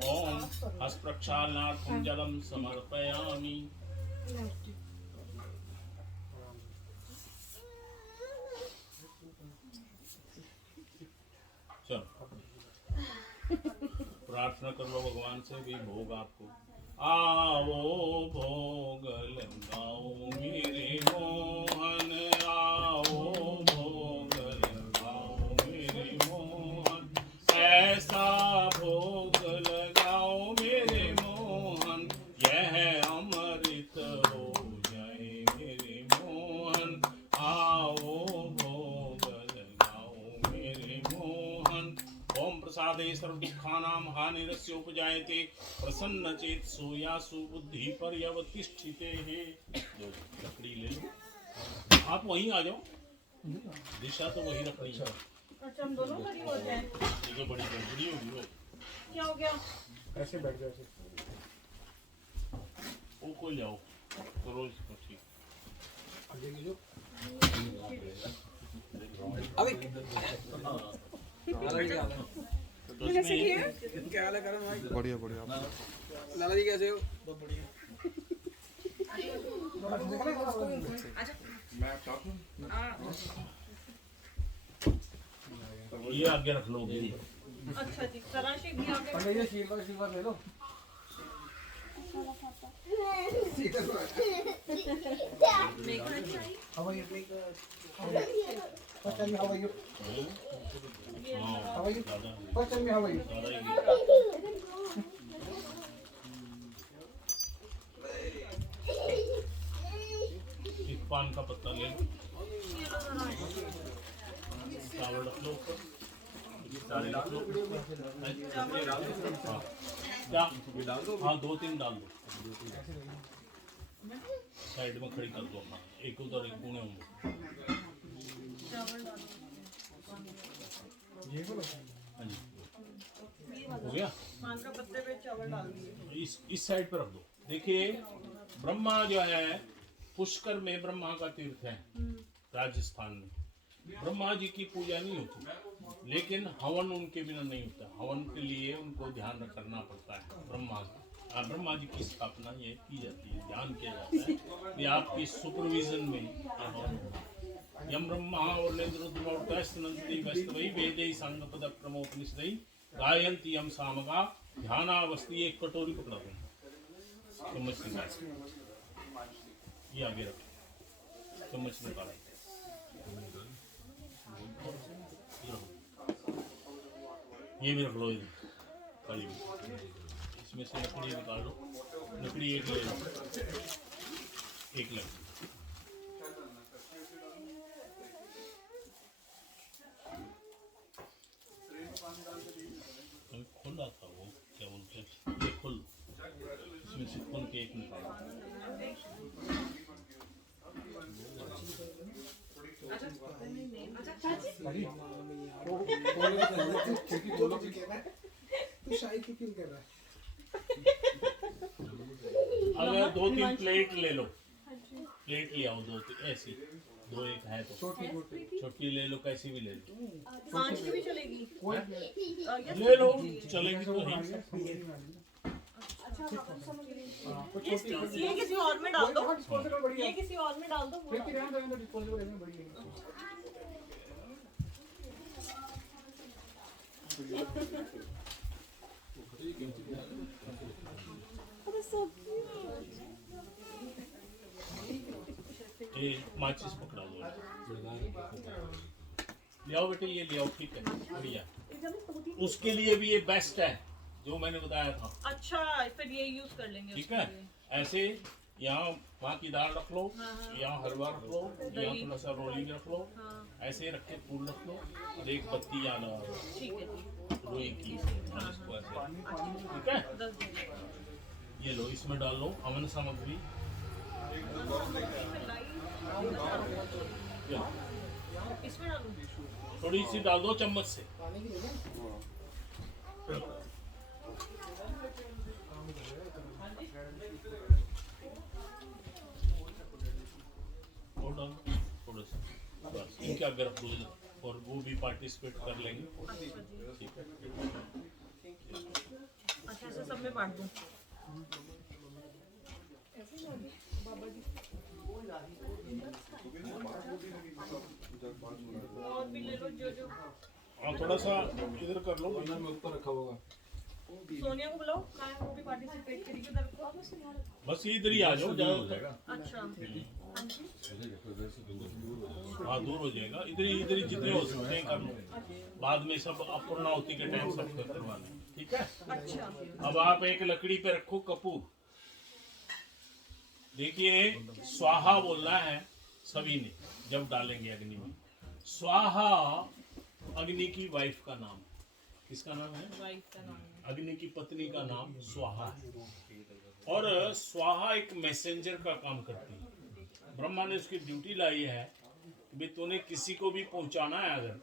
ओम हस्त प्रक्षालनार्थम जलम समर्पयामि। चलो प्रार्थना कर लो भगवान से भी भोग आपको। आओ भोग लगाओ मेरे मोहन, आओ भोग लगाओ मेरे मोहन, ऐसा भोग लगाओ मेरे मोहन, यह अमृत हो जाए मेरे मोहन। आओ भोग लगाओ मेरे मोहन। ओम प्रसादे सर्व दुखानां हानिरस्योपजायते प्रसन्न चेत सोयासु बुद्धि पर्यवतिष्ठिते है। लकड़ी ले लो, आप वहीं आ जाओ, दिशा तो वही रखनी है। अच्छा हम दोनों खड़ी होते हैं। ये तो बड़ी गड़बड़ी होगी वो। क्या हो गया? ऐसे बैठ जाओ ऐसे। वो कोई जाओ करो इसको ठीक। तो इसमें क्या हाल है करण भाई? बढ़िया बढ़िया। लाला जी कैसे हो? ये आगे रख लो। अच्छा जी। सराशी भी आ गए। ये शीर्वाद ले लो। How are you? First tell me how are you? How are you? First tell me how are you? एक पान का पत्ता ले लो, चावल रख लो ऊपर, दालें रख लो। हाँ क्या? हाँ 2-3 डाल दो, साइड में खड़ी कर दो। हाँ एक उधर एक कोने में। हाँ जी हो गया। पान का पत्ते पे चावल डाल दिए। इस साइड पर रख दो। देखिए ब्रह्मा जो है पुष्कर में ब्रह्मा का तीर्थ है राजस्थान में। ब्रह्मा जी की पूजा नहीं होती, लेकिन हवन उनके बिना नहीं होता। हवन के लिए उनको ध्यान करना पड़ता है। ब्रह्मा जी की स्थापना ये की जाती है, ध्यान किया जाता है। ये आपकी सुपरविजन में यम ब्रह्मा और रुद्रमौर्तस्तनंती वस्तवै वेदै सांगपद क्रमोपनिषदै गायन्ति यम सामगा ध्यानावस्थी। एक कटोरी पकड़ा दो, चम्मच निकाल, ये आगे रखो, चम्मच निकाल। ये भी रख लो इधर कड़ी भी। इसमें से लकड़ी निकाल लो, लकड़ी एक ले लो, एक लकड़ी। खुला था वो, क्या बोलते हैं, ये खुल, इसमें से खुल के एक निकालो। अगर 2-3 प्लेट ले लो, प्लेट ले आओ 2-3 ऐसी, 2-1 है तो छोटी ले लो, कैसी भी ले लो, कांच की भी चलेगी। ले लो चलेगी तो नहीं। ये किसी और में डाल दो, ये किसी और में डाल दो। ये माचिस पकड़ा दो, ले आओ बेटे, ये ले आओ, ठीक है बढ़िया। उसके लिए भी ये बेस्ट है जो मैंने बताया था। अच्छा फिर ये यूज कर लेंगे। ठीक है, ऐसे यहाँ वहाँ की दाल रख लो, यहाँ हलवा रख लो, यहाँ थोड़ा सा रोलिंग रख लो, ऐसे रख के फूल रख लो, और एक पत्ती यहाँ लगा लो, ठीक है लोहे की, और इसको ऐसे, ठीक है। 10 दे ये लो, इसमें डाल लो हवन सामग्री, इसमें डालूं। थोड़ी सी डाल दो चम्मच से। और डाल थोड़ा सा, बस इनके आगे रख दो इधर, और वो भी पार्टिसिपेट कर लेंगे। ठीक है, अच्छा ऐसे सब में बांट दूं। और भी ले लो जो हाँ थोड़ा सा इधर कर लो, में ऊपर रखा होगा। सोनिया को बुलाओ, कहाँ है वो भी पार्टिसिपेट करेगी उधर को। बस ये इधर ही आ जाओ, ज़्यादा अच्छा हाँ दूर हो जाएगा, इधर ही जितने हो सकते हैं कर लो, बाद में सब अपूर्णाहुति के टाइम सब करवाना, ठीक है। अच्छा अब आप एक लकड़ी पे रखो कपूर, देखिए स्वाहा बोलना है सभी ने जब डालेंगे अग्नि में। स्वाहा अग्नि की वाइफ का नाम, किसका नाम है? वाइफ का नाम है। अग्नि की पत्नी का नाम स्वाहा है, और स्वाहा एक मैसेंजर का काम करती है। ब्रह्मा ने उसकी ड्यूटी लाई है कि भाई तूने किसी को भी पहुंचाना है, अगर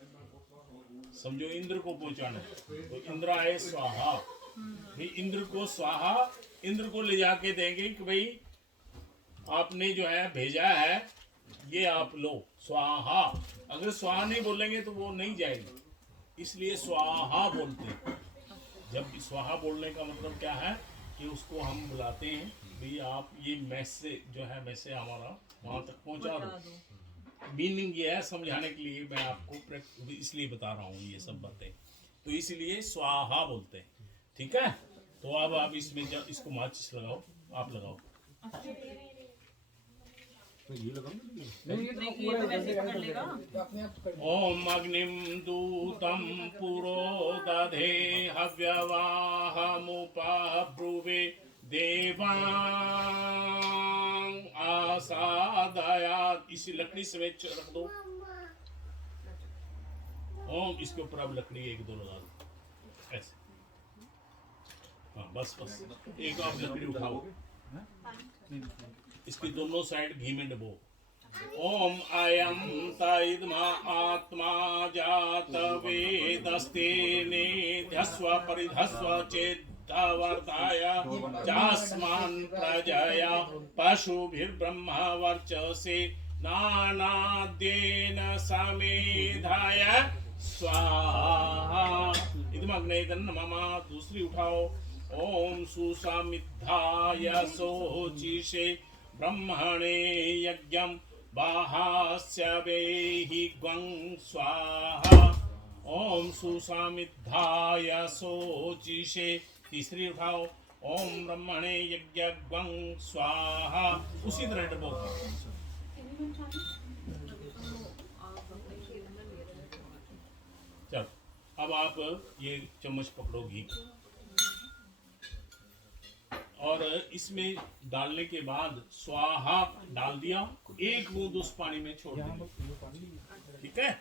समझो इंद्र को पहुंचाना है तो इंद्र आए स्वाहा, भाई इंद्र को स्वाहा, इंद्र को ले जाके देंगे कि भाई आपने जो है भेजा है ये आप लो स्वाहा। अगर स्वाहा नहीं बोलेंगे तो वो नहीं जाएगी, इसलिए स्वाहा बोलते हैं। जब स्वाहा बोलने का मतलब क्या है कि उसको हम बुलाते हैं भाई आप ये मैसेज जो है मैसेज हमारा वहाँ तक पहुँचा दो। मीनिंग ये है, समझाने के लिए मैं आपको इसलिए बता रहा हूँ ये सब बातें, तो इसलिए स्वाहा बोलते हैं, ठीक है। तो अब आप इसमें जब इसको माचिस लगाओ, आप लगाओ। ओम अग्निम दूतम पुरो दधे हव्यवाहमुपब्रुवे देवां आसादयात्। इसी लकड़ी समेत रख दो। ओम, इसके ऊपर अब लकड़ी 1-2 लगा दो ऐसे। हाँ बस बस, एक आप लकड़ी उठाओ, इसकी दोनों साइड घी में डबो। ओम अयं तैद्मा आत्मा जात वेदस्ते नेध्यस्व परिधस्व चेद्वर्ताय चास्मान् प्रजया पशुभिर्ब्रह्म वर्चसे नानाद्येन समेधाय स्वाहा। इदमग्ने मम। दूसरी उठाओ। ओम सुसमिद्धाय शोचिषे ब्रह्मणे यज्ञं बाहास्य वेहि ग्वं स्वाहा। ओम सुसमिद्धाय शोचिषे। तीसरी उठाओ। ओम ब्रह्मणे यज्ञ ग्वं स्वाहा। उसी तरह डबो। चल अब आप ये चम्मच पकड़ो घी और इसमें डालने के बाद स्वाहा डाल दिया, एक बूंद उस पानी में छोड़ दिया, ठीक है।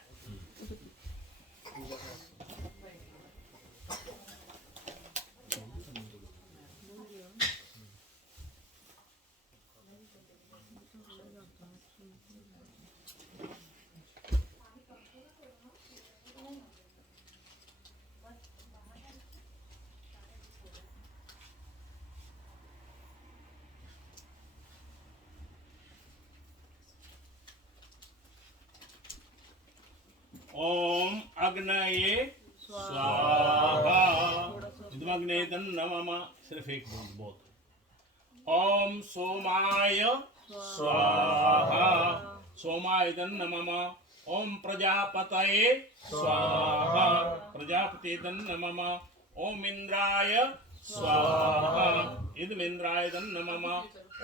ओम अग्नये स्वाहा विद्मग्ने नमः, सिर्फ एक बूंद बहुत। ओम सोमाय स्वाहा सोमाय नमः। ओम प्रजापतये स्वाहा प्रजापते नमः। ओम इंद्राय स्वाहा इदमिंद्राय नमः।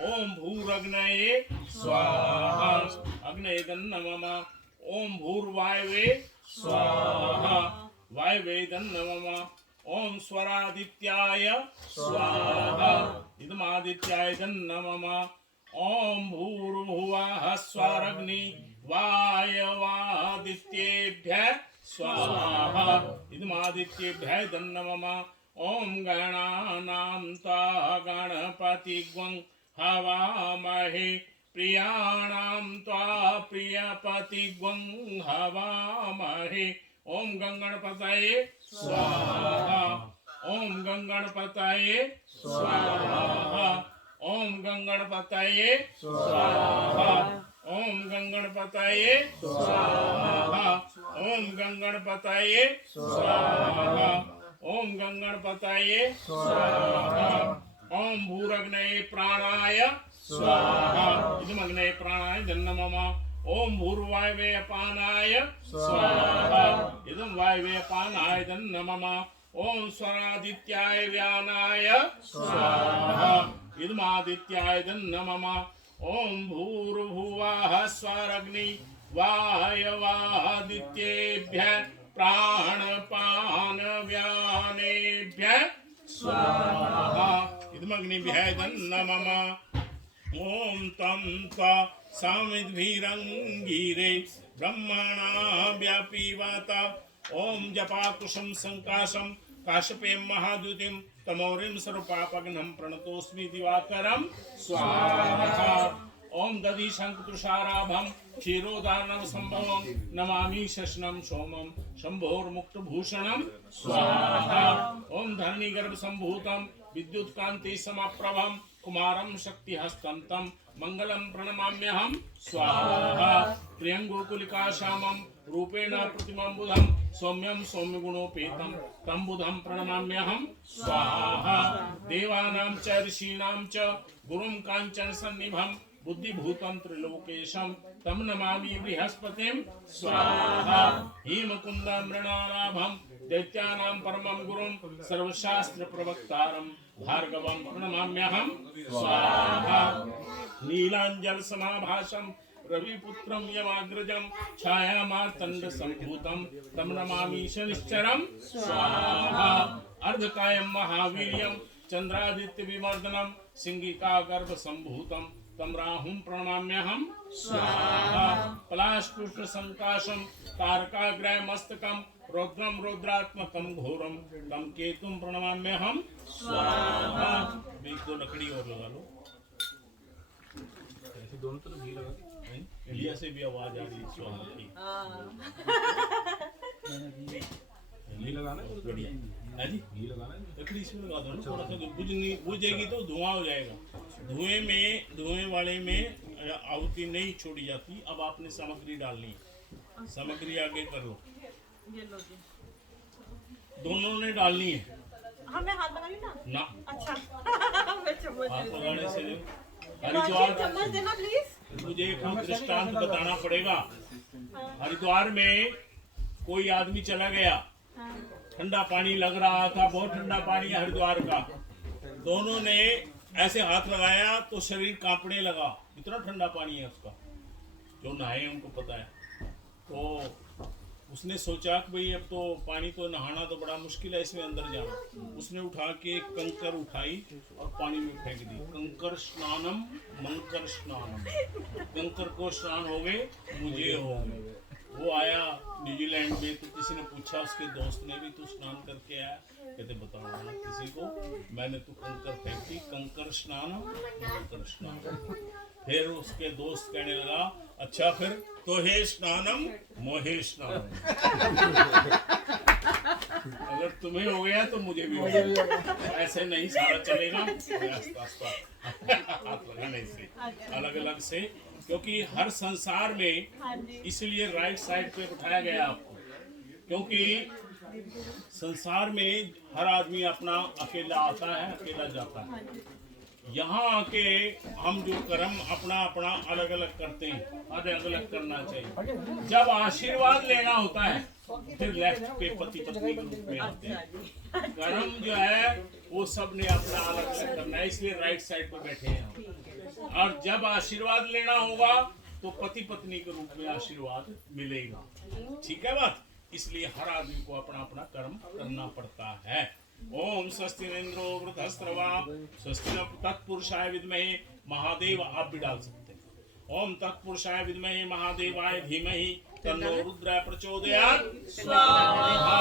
ओम भूरग्नये स्वाहा अग्नये नमः। ओम भूर्वायवे स्वाहा वायवे नमः। ओम स्वरादित्याय स्वाहा इदमादित्याय नमः। ओम भूर्भुवः स्वरग्नि वायवादित्येभ्यः स्वाहा इदमादित्येभ्यः नमः। ओम गणानां त्वा गणपतिग्वं हवामहे प्रियाणां त्वा प्रियपतिग्वं हवामहे। ओम गंगणपतये स्वाहा ओम गंगणपतये स्वाहा ओम गंगणपतये स्वाहा ओम गंगणपतये स्वाहा ओम गंगणपतये स्वाहा ओम गंगणपतये स्वाहा। ओम भूरग्नये प्राणाय स्वाहा इदमग्नये प्राणाय नमः। ओम भूर्वायवे अपानाय स्वाहा इदं वायवे अपानाय नमः। ओम स्वरादित्याय व्यानाय स्वाहा इदमादित्याय नमः। ओम भूर्भुवः स्वरग्नि वायवादित्येभ्यः प्राणपान व्यानेभ्यः स्वाहा इदमग्निभ्यः नमः। ओम तं त्वा सामिद्भिरंगीरे ब्रह्मणा व्यापीवात। ओम जपाकुशं संकाशं काश्यपे महाद्युतिं तमौरिं सर्वपापघ्नं प्रणतोऽस्मि दिवाकरं स्वाहा। ओम दधि शंकुतुषाराभं क्षीरोदार्णव संभवं नमामि शशनं सोमं शंभोर्मुक्तभूषणं स्वाहा। ओम धरणीगर्भ संभूतं विद्युत्कान्ति समप्रभं कुमारं शक्तिहस्तं तं मंगलम प्रणमाम्यहं स्वाहा। प्रियंगोकुलिकाश्यामं रूपेण प्रतिमं बुधं सौम्यं सौम्यगुणोपेतं तं बुधं प्रणमाम्यहं स्वाहा। देवानां च ऋषीणां च गुरुं काञ्चन सन्निभं बुद्धिभूतं त्रिलोकेशं तं नमामि बृहस्पतिं स्वाहा। हेमकुन्दं मृणालाभं दैत्यानां परमं गुरुं सर्वशास्त्र प्रवक्तारं भार्गवं प्रणमाम्यहं स्वाहा। नीलांजल समाभासं रविपुत्रं यमाग्रजं छायामार्तण्ड संभूतं तं नमामि शनिश्चरं स्वाहा। अर्धकायं महावीर्यं चंद्रादित्य विवर्धनं सिंहिका गर्भ संभूतं तं राहुं प्रणमाम्यहं स्वाहा। पलाशपुष्प संकाशं तारकाग्रह मस्तकं रौद्रं रौद्रात्मकं घोरं तं केतुं प्रणमाम्यहं स्वाहा। एक दो लकड़ी और लगा लो, ऐसे दोनों तरफ घी लगा। इंडिया से भी आवाज आ रही है स्वाहा की। घी लगाना है बढ़िया है जी, घी लगाना है। लकड़ी इसमें लगा दो ना, थोड़ा सा बुझ जाएगी तो धुआं हो जाएगा। धुएं वाले में आहुति नहीं छोड़ी जाती। अब आपने सामग्री डालनी है, सामग्री आगे कर लो। ये लो जी। दोनों ने डालनी है हाँ मैं हाथ लगा रही हूँ ना। अच्छा मैं चम्मच हाथ लगाने से हरिद्वार चम्मच देना प्लीज। मुझे एक दृष्टांत बताना पड़ेगा। हरिद्वार में कोई आदमी चला गया, ठंडा पानी लग रहा था, बहुत ठंडा पानी है हरिद्वार का। दोनों ने ऐसे हाथ लगाया तो शरीर कांपने लगा, इतना ठंडा पानी है उसका। जो नहाए उनको पता है। तो उसने सोचा कि भाई अब तो पानी तो नहाना तो बड़ा मुश्किल है इसमें अंदर जाना। उसने उठा के एक कंकर उठाई और पानी में फेंक दी। कंकर स्नानम मंकर स्नानम, कंकर को स्नान हो गए मुझे हो गए। वो आया न्यूजीलैंड में तो किसी ने पूछा उसके दोस्त ने भी, तू स्नान करके आया? कहते बताऊंगा ना किसी को, मैंने तो कंकर फेंकी, कंकर स्नानम मंकर स्नानम। फिर उसके दोस्त कहने लगा अच्छा फिर तो हे स्नानम मोहे स्नानम, अगर तुम्हें हो गया तो मुझे भी हो गया। ऐसे नहीं सारा चलेगा, आस्ता हाथ लगाने से अलग अलग से, क्योंकि हर संसार में इसलिए राइट साइड पे बिठाया गया आपको, क्योंकि संसार में हर आदमी अपना अकेला आता है अकेला जाता है। यहाँ आके हम जो कर्म अपना अपना अलग अलग करते हैं, अलग अलग करना चाहिए। जब आशीर्वाद लेना होता है फिर लेफ्ट पे पति पत्नी के रूप में आते हैं। कर्म जो है वो सब ने अपना अलग अलग करना है, इसलिए राइट साइड पे बैठे हैं हम। और जब आशीर्वाद लेना होगा तो पति पत्नी के रूप में आशीर्वाद मिलेगा। ठीक है बात, इसलिए हर आदमी को अपना अपना कर्म करना पड़ता है। ओम स्वस्ति इंद्रो वृद्धस्रवा स्वस्ति न तत्पुरुषाय विद्महे महादेव, आप भी डाल सकते हैं। ओम तत्पुरुषाय विद्महे महादेवाय धीमहि तन्नो रुद्र प्रचोदयात् स्वाहा।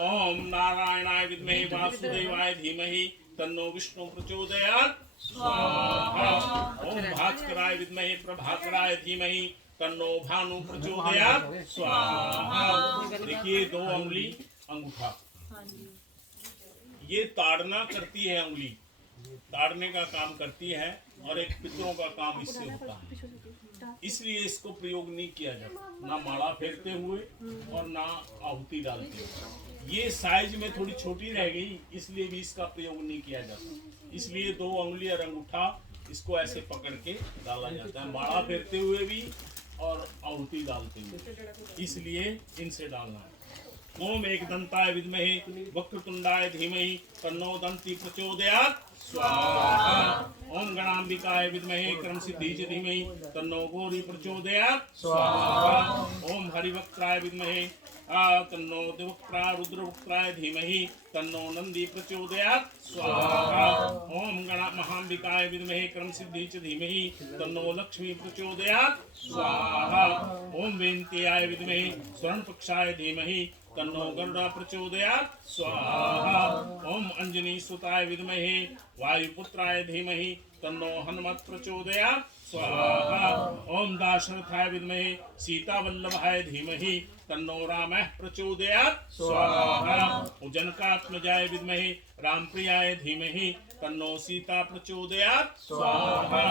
ओम नारायणाय विद्महे वासुदेवाय धीमहि तन्नो विष्णु प्रचोदयात् स्वाहा। ओम भास्कराय विद्महे प्रभाकराय धीमहि तन्नो भानु प्रचोदयात् स्वाहा। देखिए 2 उंगली अंगूठा, ये ताड़ना करती है, उंगली ताड़ने का काम करती है और एक पितरों का काम इससे होता है। इसलिए इसको प्रयोग नहीं किया जाता, ना माला फेरते हुए और ना आहुति डालते हुए। ये साइज में थोड़ी छोटी रह गई इसलिए भी इसका प्रयोग नहीं किया जाता। इसलिए 2 उंगली और अंगूठा इसको ऐसे पकड़ के डाला जाता है, माला फेरते हुए भी और आहुति डालते हुए, इसलिए इनसे डालना है। ओम एकदंताय विद्महे वक्रतुंडाय धीमहि तन्नो दंती प्रचोदयात् स्वाहा। ओम गणांबिकाय विद्महे क्रमसिद्धि च धीमहि तन्नो गौरी प्रचोदयात् स्वाहा। ओम हरिवक्त्राय विद्महे तन्नो दिवक्त्रा रुद्रवक्त्राय धीमहि तन्नो नंदी प्रचोदयात् स्वाहा। ओम महांबिकाय विद्महे क्रमसिद्धि च धीमहि तन्नो लक्ष्मी प्रचोदयात् स्वाहा। ओम वेन्त्याय विद्महे स्वर्णपक्षाय धीमहि तन्नो गरुड़ा प्रचोदयात् स्वाहा। ओम अंजनी सुताय विद्महे वायुपुत्राय धीमहि तन्नो हनुमत प्रचोदयात् स्वाहा। ओम दाशरथाय विद्महे सीतावल्लभाय धीमहि तन्नो रामः प्रचोदयात् स्वाहा। ओम जनकात्मजाय विद्महे रामप्रियाय धीमहि तन्नो सीता प्रचोदयात् स्वाहा।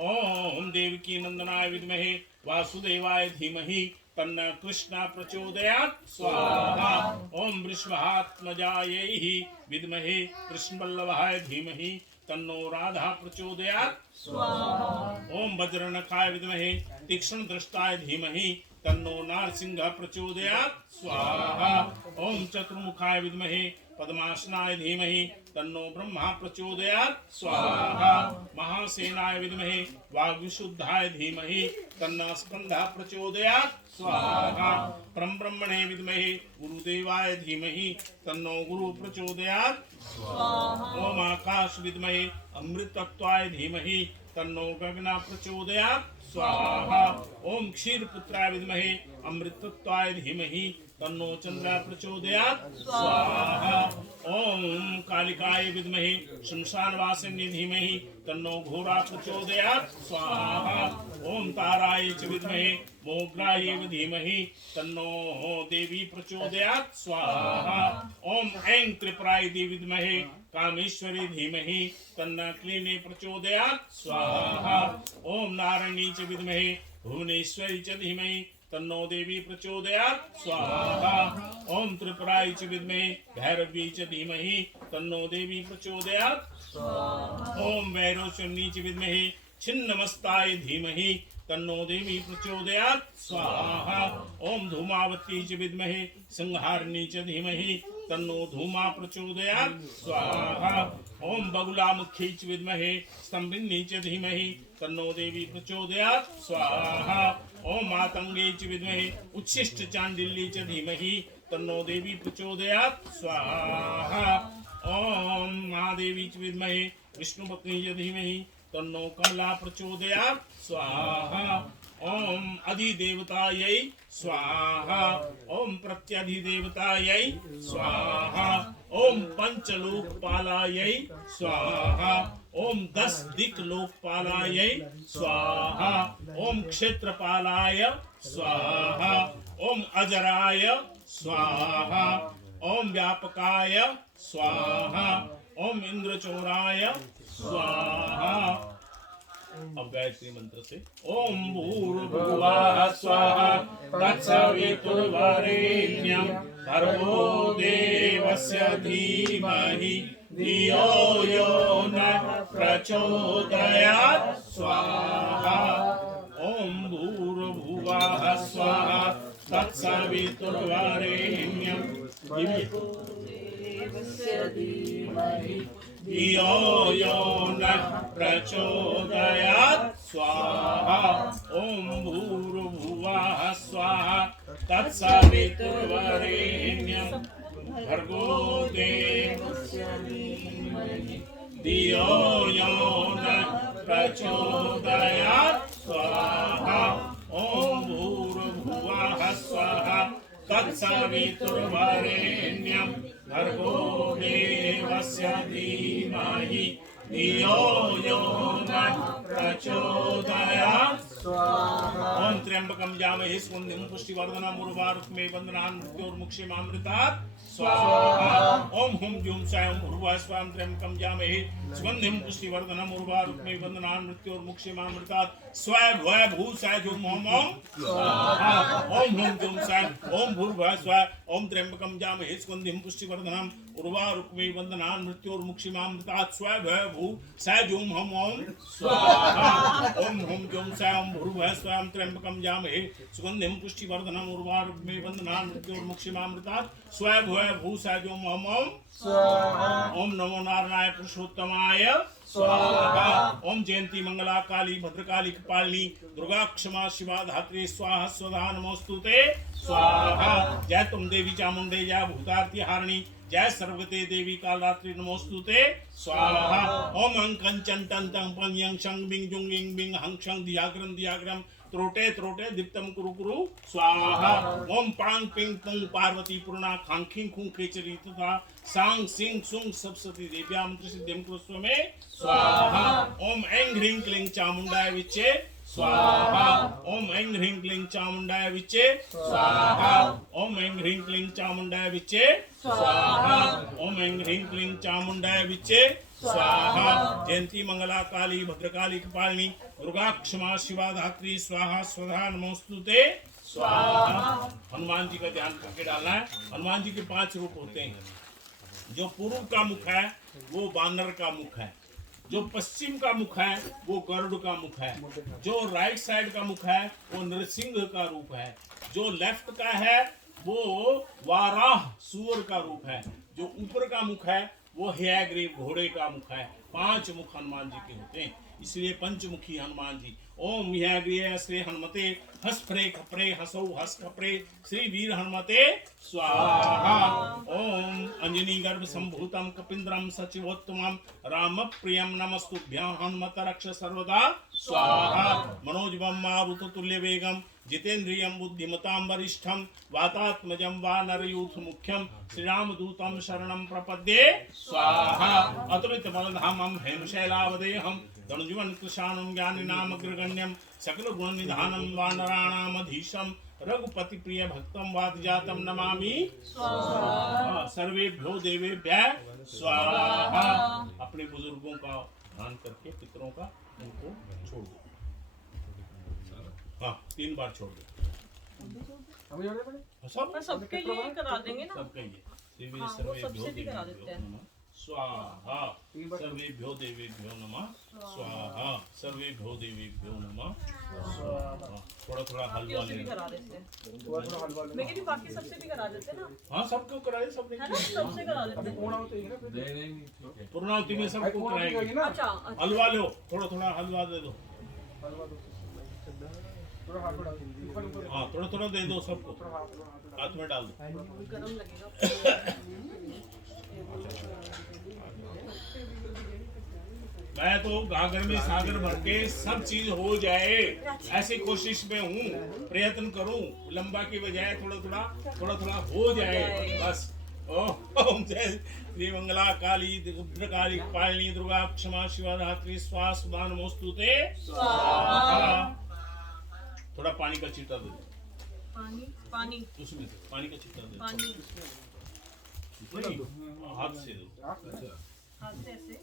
ओम देवकी नंदनाय विद्महे वासुदेवाय धीमहि तन्न कृष्णा प्रचोदयात् स्वाहा। ओम वृषभात्मजायै विद्महे कृष्णवल्लभाय धीमहि तन्नो राधा प्रचोदयात् स्वाहा। ओम वज्रनखाय विद्महे तीक्ष्ण दृष्टाय धीमहि तन्नो नारसिंह प्रचोदयात् स्वाहा। ओम चतुर्मुखाय विद्महे पद्मासनाय धीमहि तन्नो ब्रह्मा प्रचोदयात् स्वाहा। महासेनाय विद्महे वाग्विशुद्धाय धीमहि तन्नो स्कंदः प्रचोदयात् स्वाहा। परम ब्रह्मणे विद्महे गुरुदेवाय धीमहि तन्नो गुरु प्रचोदयात् स्वाहा। ओम आकाश विद्महे अमृतत्वाय धीमहि तन्नो गगना प्रचोदयात् स्वाहा। ओम क्षीरपुत्राय विद्महे अमृतत्वाय धीमहि तन्नो चंद्र प्रचोदयात् स्वाहा। ओम कालिकाय विद्महे श्मशानवासिनी धीमहि तन्नो घोरा प्रचोदयात् स्वाहा। ओम ताराय च विद्महे मोग्राय धीमहि तन्नो देवी प्रचोदयात् स्वाहा। ओम ऐं त्रिपुराय विद्महे कामेश्वरी धीमहि तन्ना क्लीने प्रचोदयात् स्वाहा। ओम नारायणी च विद्महे भुवनेश्वरी च धीमहि तन्नो देवी प्रचोदयात् स्वाहा। ओम त्रिपुराय च विद्महे भैरवी च धीमहि तन्नो देवी प्रचोदयात् स्वाहा। ओम वैरोचनी च विद्महे छिन्नमस्ताय धीमहि तन्नो देवी प्रचोदयात् स्वाहा। ओम धूमावती च विद्महे संहारिणी च धीमहि तन्नो धूमा प्रचोदयात् स्वाहा। ओम बगुलामुखी च विद्महे स्तंभिनी च धीमहि तन्नो देवी प्रचोदयात् स्वाहा। ओम मातंगे च विद्महे उच्छिष्ट चांडिल्ये च धीमहि तन्नो देवी प्रचोदयात् स्वाहा। ओम महादेवी च विद्महे विष्णुपत्नी च धीमहि तन्नो कमला प्रचोदयात् स्वाहा। ओम अधिदेवतायै स्वाहा। ओम प्रत्यधिदेवतायै स्वाहा। ओम पंचलोकपालायै स्वाहा। ओम 10 दिक् लोकपालायै स्वाहा। ओम क्षेत्रपालाय स्वाहा। ओम अजराय स्वाहा। ओम व्यापकाय स्वाहा। ओम इंद्रचोराय स्वाहा। अब गायत्री मंत्र से ओम भूर्भुवः स्वाहा तत्सवितुर्वरेण्यं भर्गो देवस्य धीमहि धियो यो न प्रचोदयात् स्वाहा। ओम भूर्भुवः स्वाहा तत्सवितुर्वरेण्यं भर्गो देवस्य धीमहि धियो यो न प्रचोदयात् स्वाहा। ओम भूर्भुवः स्वाहा तत्सवितुर्वरेण्यं भर्गो देवस्य धीमहि धियो यो न प्रचोदयात् स्वाहा। ओम भूर्भुवः स्वाहा तत्सवितुर्वरेण्यं भर्गो देवस्य धीमहि धियो यो न प्रचोदयात् स्वाहा। ओम त्र्यंबकं यामहे सुगंधिं पुष्टिवर्धनम् उर्वारुकमेव बन्धनान् मृत्योर्मुक्षीमामृतात् स्वाहा। ओम हुम जुम सायं भूर्भुवः स्वाहा त्र्यंबकं यामहे सुगंधिं पुष्टिवर्धनम् उर्वारुकमेव बन्धनान् मृत्योर्मुक्षीमामृतात् स्वाहा भू साय जुम ओम स्वाहा। ओम हुम जुम सायं ओम भूर्भुवः स्वाहा ओम त्र्यंबकं यामहे सुगंधिं पुष्टिवर्धनम् उर्वारुकमेव बन्धनान् मृत्योर्मुक्षीमामृतात् स्वाहा भू साय जुम ओम स्वाहा। ओम हुम जुम सायं भूर्भुवः स्वाहा त्र्यंबकं यामहे सुगंधिं पुष्टिवर्धनम् उर्वारुकमेव बन्धनान् मृत्योर्मुक्षीमामृतात् स्वाहा भू साय जुम ओम स्वाहा। ओम नमो नारायणाय पुरुषोत्तमाय स्वाहा। ओम जयंती मंगला काली भद्रकाली कपालिनी दुर्गा क्षमा शिवा धात्री स्वाहा स्वधा नमोस्तुते स्वाहा। जय तुम देवी चामुंडे जय भूतार्ति हारिणी जय सर्वते देवी कालरात्रि नमोस्तुते स्वाहा। ओम कंचन टंतं पंयं शं बिंग जुंग इंग बिंग हं शं दियाग्रम त्रोटे त्रोटे दीप्तम कुरु कुरु स्वाहा। ओम पांग पिंग पुंग पार्वती पूर्णा खांखिंग खुं खेचरी तथा सांग सिंग सुंग सप्तशती देव्या मंत्र सिद्धिं कुरुस्व में स्वाहा। ओम ऐं ह्रीं क्लीं चामुंडाय विच्चे स्वाहा। ओम ऐं ह्रीं क्लीं चामुंडाय विच्चे स्वाहा। ओम ऐं ह्रीं क्लीं चामुंडाय विच्चे स्वाहा। ओम ऐं ह्रीं क्लीं चामुंडाय विच्चे स्वाहा। जयंती मंगला काली भद्रकाली कपालिनी दुर्गा क्षमा शिवा धात्री स्वाहा स्वधा नमोस्तुते स्वाहा। हनुमान जी का ध्यान करके डालना है। हनुमान जी के 5 रूप होते हैं। जो पूर्व का मुख है वो बानर का मुख है। जो पश्चिम का मुख है वो गरुड़ का मुख है। जो राइट साइड का मुख है वो नरसिंह का रूप है। जो लेफ्ट का है वो वाराह सूअर का रूप है। जो ऊपर का मुख है वो हयग्रीव घोड़े का मुख है। 5 मुख हनुमान जी के होते हैं, इसलिए पंचमुखी हनुमान जी। ओम हयग्रीव श्री हनुमते हस्फ्रे खप्रे हसौ हस खप्रे श्री वीर हनुमते स्वाहा। ओम अंजनी गर्भ संभूतम कपिंद्रम सचिवोत्तमम राम प्रियम नमस्तुभ्यं हनुमत रक्ष सर्वदा स्वाहा। मनोजवम मारुत तुल्य वेगम जितेन्द्रियं बुद्धिमतां वरिष्ठं वातात्मजं वानरयूथ मुख्यं श्रीरामदूतं शरणं प्रपद्ये स्वाहा। अतुलित बलधामं हेमशैलावदेहं धनुजीवन कृशानं ज्ञानिनामग्रगण्यं सकल गुण निधानं वानराणामधीशं रघुपति प्रिय भक्तं वादिजातं नमामि स्वाहा। सर्वेभ्यो देवेभ्यः स्वाहा। अपने बुजुर्गों का ध्यान करके पितरों का उनको छोड़ दो। हाँ 3 बार छोड़ दो। सबके लिए करा देंगे ना। सबके लिए हाँ, वो सबसे भी करा देते हैं। स्वाहा। सर्वेभ्यो देवेभ्यो नमः स्वाहा। सर्वेभ्यो देवेभ्यो नमः स्वाहा। थोड़ा थोड़ा हलवा बाकियों से भी करा देते हैं। मैं कहती बाकी सबसे भी करा देते हैं ना। हाँ सबको कराए सब है ना, सबसे करा देते हैं। पूर्णावती में सबको कराएंगे। अच्छा हलवा लो, थोड़ा थोड़ा हलवा दे दो। थोड़ा हाथ में डाल दो। हाँ थोड़ा थोड़ा दे दो सबको, हाथ में डाल दो। गरम लगेगा। मैं तो गागर में सागर भर के सब चीज हो जाए ऐसी कोशिश में हूँ, प्रयत्न करूँ लंबा की बजाय थोड़ा थोड़ा हो जाए बस। ओम जय श्री मंगला काली भद्रकाली पालिनी दुर्गा क्षमा शिवा धात्री स्वाहा सुधा नमोस्तुते स्वाहा। थोड़ा पानी का छींटा दे दो। पानी उसमें से पानी का छींटा दे पानी दो। हाथ से दो, हाथ से ऐसे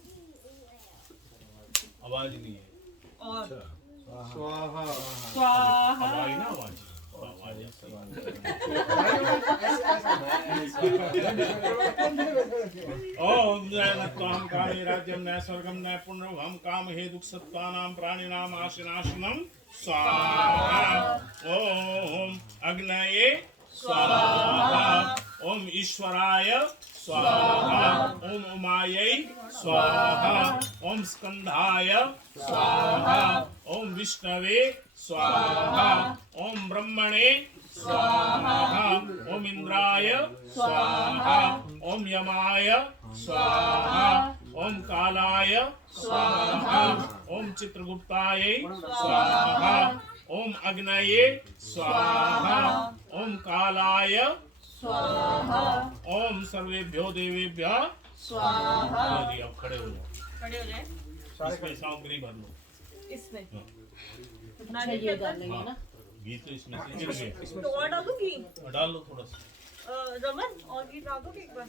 आवाज नहीं है। और स्वाहा स्वाहा। आवाज ना आवाज ओम जयनत्वां कामे राज्यं न स्वर्गं न पुण्यं काम हे दुख सत्त्वानां प्राणिनां आशनाशनं स्वाहा। ओम अग्नये स्वाहा। ओम ईश्वराय स्वाहा। ओम उमायै स्वाहा। ओम स्कंधाय स्वाहा। ओम विष्णवे स्वाहा। ओम ब्रह्मणे स्वाहा। ओम इंद्राय स्वाहा। ओम यमाय स्वाहा। ओम कालाय स्वाहा। ओम चित्रगुप्ताय स्वाहा। ओम अग्नये स्वाहा। ओम कालाय स्वाहा। ओम सर्वेभ्यो देवेभ्यः स्वाहा। यदि आप खड़े हो जाओ, खड़े हो जाए इसमें सामग्री भर लो। इसमें हाँ। नारियल के अंदर हाँ, घी तो इसमें से गिर गया। तो और डालूं घी? डाल लो थोड़ा सा। रमन और घी डाल दो एक बार।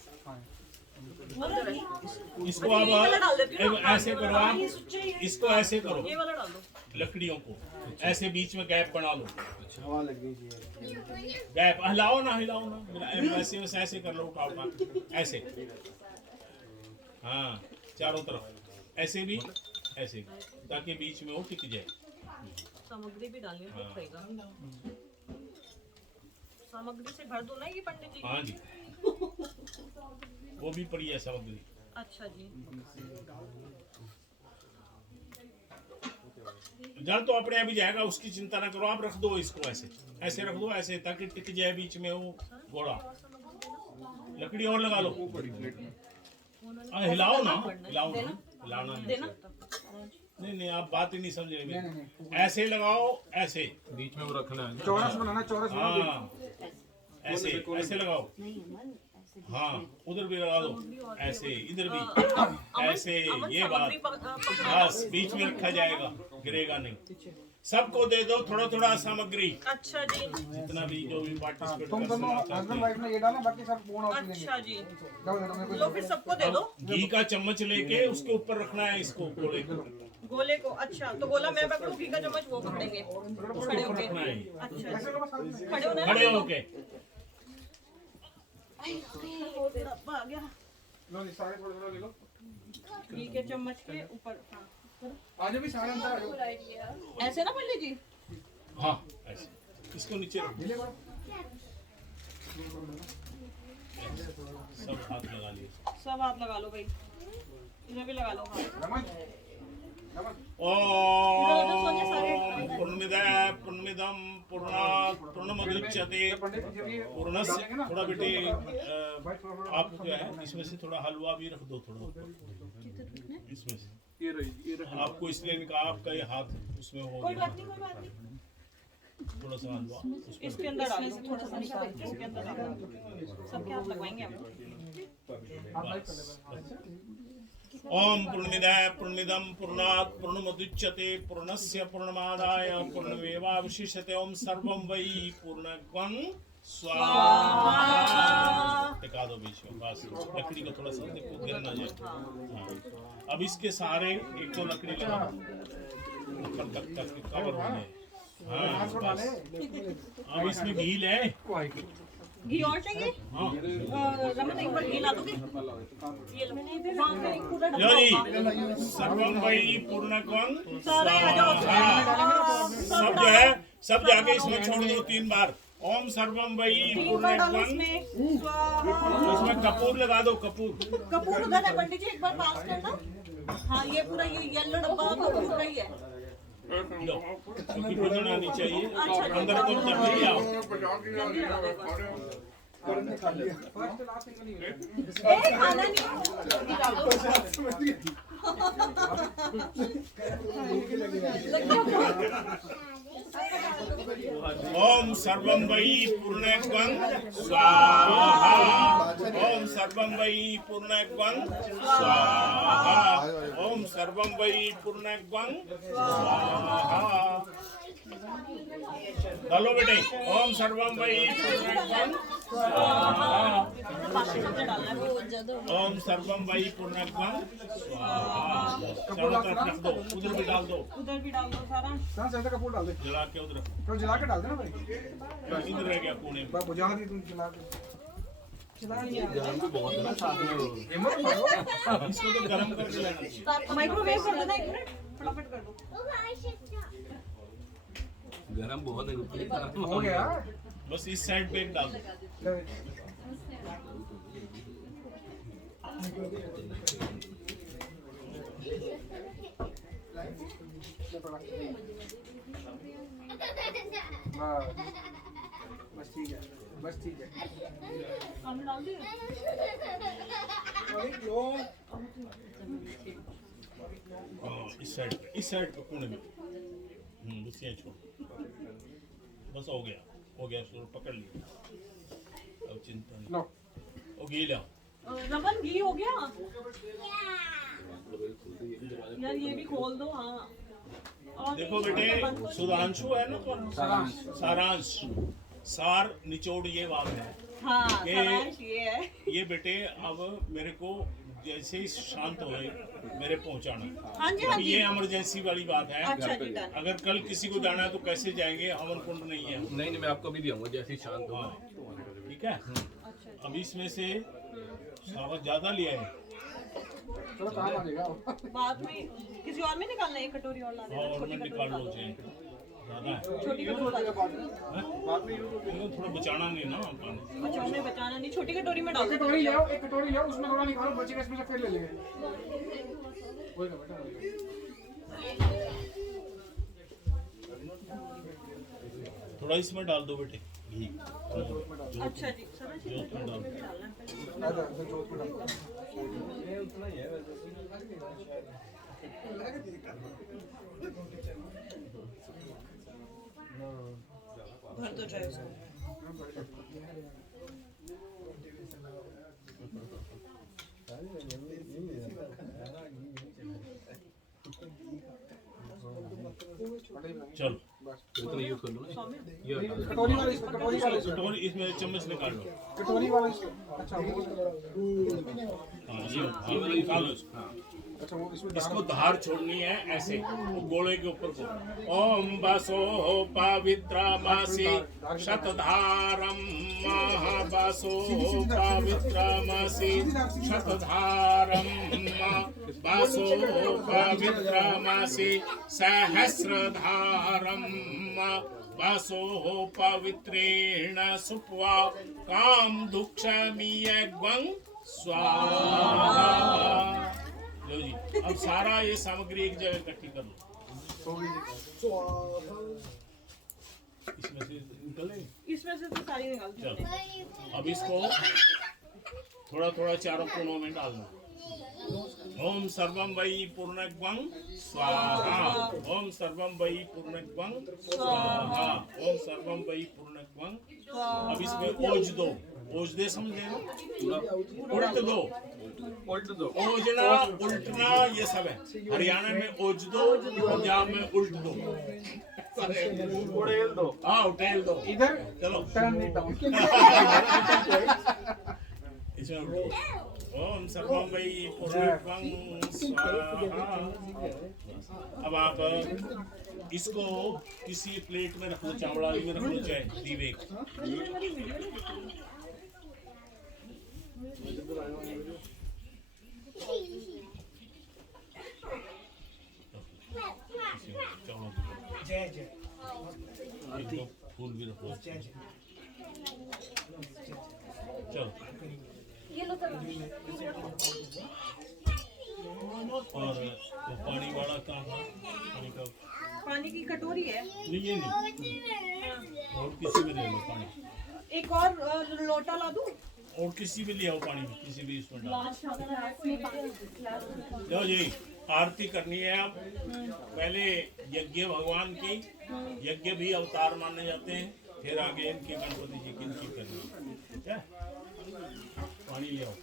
इसको अच्छा, ये वाला डाल देती हूँ अब ना। ऐसे करो आप, इसको ऐसे करो, ये वाला डाल दो। लकड़ियों को ऐसे बीच में गैप बना लो। हवा लग गई थी। गैप हिलाओ ना, ऐसे वैसे ऐसे कर लो, उठा उठा ऐसे। हाँ चारों तरफ ऐसे भी, ऐसे भी, ताकि बीच में वो टिक जाए। सामग्री भी डालनी है तो हाँ। पड़ेगा। सामग्री से भर दो ना ये पंडित जी। हाँ जी, वो भी पड़ी है सामग्री। अच्छा जी। जल तो अपने अभी जाएगा, उसकी चिंता ना करो, आप रख दो इसको ऐसे, ऐसे रख दो ऐसे, ताकि टिक जाए बीच में वो घोड़ा। लकड़ी और लगा लो। हिलाओ ना, हिलाओ ना, हिलाना देना। नहीं नहीं, आप बात ही नहीं समझ रहे। ऐसे लगाओ, ऐसे बीच में वो रखना है। चौरस बनाना, चौरस बनाना। हाँ ऐसे ऐसे लगाओ। हाँ उधर भी लगा दो, ऐसे इधर भी ऐसे। ये बात बस बीच में रखा जाएगा, गिरेगा नहीं। सबको दे दो थोड़ा थोड़ा सामग्री। अच्छा जी। जितना भी जो भी पार्टिसिपेट तुम दोनों हस्बैंड वाइफ ने ये डाला, बाकी सब पूर्ण ऑफ लेंगे। अच्छा जी। जाओ दे दो मेरे लो को। फिर सबको दे दो घी का चम्मच लेके उसके ऊपर रखना है इसको, गोले को गोले को। अच्छा तो गोला मैं पकड़ूं, घी का चम्मच वो पकड़ेंगे खड़े होके। रखना है। अच्छा ऐसे लो बस हाथ में। खड़े होना है खड़े ना? होके। डब्बा आ गया। लो जी, सारे थोड़ा थोड़ा ले लो। घी के चम्मच के ऊपर। हाँ। आज भी सारे अंदर आ जाओ। ऐसे ना पंडित जी। हाँ ऐसे इसको नीचे रख, ढीले करो। सब हाथ लगा लिए। सब हाथ लगा लो भाई, इधर भी लगा लो हाथ। रमन, रमन। ओम पूर्णमिदः पूर्णमिदं पूर्णात् पूर्णमुदच्यते पंडित जी भी पूर्णस्य। डालेंगे ना? थोड़ा बेटे भाई थोड़ा थोड़ा। आप जो है इसमें से थोड़ा हलवा भी रख दो, थोड़ा ऊपर इसमें से। ये रही आपको इसलिए नहीं कहा, आपका ये हाथ उसमें हो कोई गया। बात नहीं, कोई बात नहीं। थोड़ा सा हलवा उसमें। इसके अंदर डाल दो, थोड़ा सा निकाल के इसके अंदर डाल दो। सबके हाथ लगवाएंगे हम। आप लाइट कर ले बस। ओम पूर्णमिदः पूर्णमिदं पूर्णात् पूर्णमुदच्यते पूर्णस्य पूर्णमादाय पूर्णमेवावशिष्यते। ओम सर्वं वै पूर्णत्वं स्वाहा। टिका दो बीच में, बस लकड़ी को थोड़ा सा देखो गिर ना जाए। हाँ। अब इसके सहारे एक दो लकड़ी लगा दो ऊपर तक कवर होने। हाँ बस। अब इसमें घी ले। घी और चाहिए? हाँ रमन एक बार घी ला दोगे? ये लो। वहाँ पे एक पूरा लो डब्बा जी, सर्वं वै पूर्णत्वं सारे आ जाओ। स्वाहा। सब जो है सब जाके इसमें छोड़ दो 3 बार। ओम सर्वं वै 3 बार डालो पूर्णत्वं। इसमें। स्वाहा। उसमें कपूर लगा दो, कपूर। कपूर उधर है पंडित जी, एक बार पास करना। हाँ ये पूरा ये येलो डब्बा कपूर का ही है। लो क्योंकि भोजन आनी चाहिए अंदर तो जल्दी आओ फर्स्ट लास्ट नहीं खाना नहीं ओम सर्वं वै पूर्णत्वं स्वाहा ओम सर्वं वै पूर्णत्वं स्वाहा ओम सर्वं वै पूर्णत्वं स्वाहा चलो बेटे ओम सर्वं वै पूर्णत्वं स्वाहा ओम सर्वं वै पूर्णत्वं स्वाहा चारों तरफ रख दो उधर भी डाल दो हाँ सैदा कपूर डाल दे जला के उधर तो जला के डाल देना भाई इधर रह गया कोने में बाप बुझा दी तुम जला के हिम्मत करो इसको तो गरम करके लेना चाहिए माइक्रोवेव कर देना 1 मिनट फटाफट कर दो गरम बहुत है रुपये हो गया बस इस साइड पे एक डाल दो बस ठीक है बस ठीक है हमने डाल दिया इस साइड पे कोने में बस ये छोड़ बस हो गया शुरू पकड़ लिया अब चिंता नहीं लो ओ घी लाओ रमन घी हो गया यार ये भी खोल दो हाँ और देखो बेटे सुधांशु है ना सारांश सार निचोड़ ये बात है हाँ ये- सारांश ये है ये बेटे अब मेरे को जैसे ही शांत होए मेरे पहुंचाना हाँ जी हाँ अभी जी ये इमरजेंसी वाली बात है अच्छा जी डन अगर कल किसी को जाना है तो कैसे जाएंगे हवन कुंड नहीं है नहीं मैं आपको भी दिखाऊंगा जैसे ही शांत होगा ठीक है अब इसमें से सारा ज्यादा लिया है चलो काम आ जाएगा बाद में किसी और में निकालना है एक कटोरी और ला देना और छोटी मैं कटोरी निकाल ला लो दो। चाहिए ज्यादा है छोटी कटोरी ला दो। इनको थोड़ा बचाना नहीं ना पानी अच्छा उन्हें बचाना नहीं छोटी कटोरी में डाल दो कटोरी ले आओ एक कटोरी ले आओ उसमें थोड़ा निकालो बचेगा इसमें से फिर ले लेंगे होएगा बेटा होएगा थोड़ा इसमें डाल दो बेटे घी अच्छा जी समझ जो तुम डाल आधा तो जोत में डालो भर दो चाहे उसको चलो इतना यूज कर लो ना ये हटा दो। कटोरी वाला इसमें कटोरी वाला इसमें कटोरी इसमें चम्मच निकाल लो कटोरी वाला इसमें अच्छा वो हाँ ये निकालो इसको। अच्छा वो इसमें इसको धार छोड़नी है ऐसे वो गोले के ऊपर को ओम बसो पवित्रमासी शतधारम महाबसो पवित्रमासी शतधारम बसो पवित्रमासी सहस्रधारम बसो पवित्रेण सुप्वा काम दुक्षमीयग्वं स्वाहा लो जी अब सारा ये सामग्री एक जगह इकट्ठी कर लो इसमें से निकले इसमें से तो सारी निकाल दो चलो अब इसको थोड़ा थोड़ा चारों कोनों में डाल दो ओम सर्वं वै पूर्णत्वं स्वाहा ओम सर्वं वै पूर्णत्वं स्वाहा ओम सर्वं वै पूर्णत्वं अब इसमें ओज दो ओज दे समझे ना उल्ट दो ओजना उल्टना ये सब है हरियाणा में ओज दो पंजाब में उल्ट दो उड़ेल दो हाँ उठेल दो इधर चलो टर्न इट डाउन इसमें उल्टो ओम सर्वं वै पूर्णत्वं स्वाहा अब आप इसको किसी प्लेट में रख लो चावल वाली में रख लो चाहे दीवे जय जय एक दो फूल भी रखो चलो ये लो कर और वो पानी वाला कहाँ था पानी का पानी की कटोरी है। नहीं ये नहीं, और किसी भी ले लो पानी, एक और लोटा ला दूं? और किसी भी ले आओ पानी, किसी भी इसमें डालो। लो जी, आरती करनी है अब। पहले यज्ञ भगवान की, यज्ञ भी अवतार माने जाते हैं, फिर आगे इनकी गणपति जी की इनकी करनी है, ठीक है? पानी ले आओ।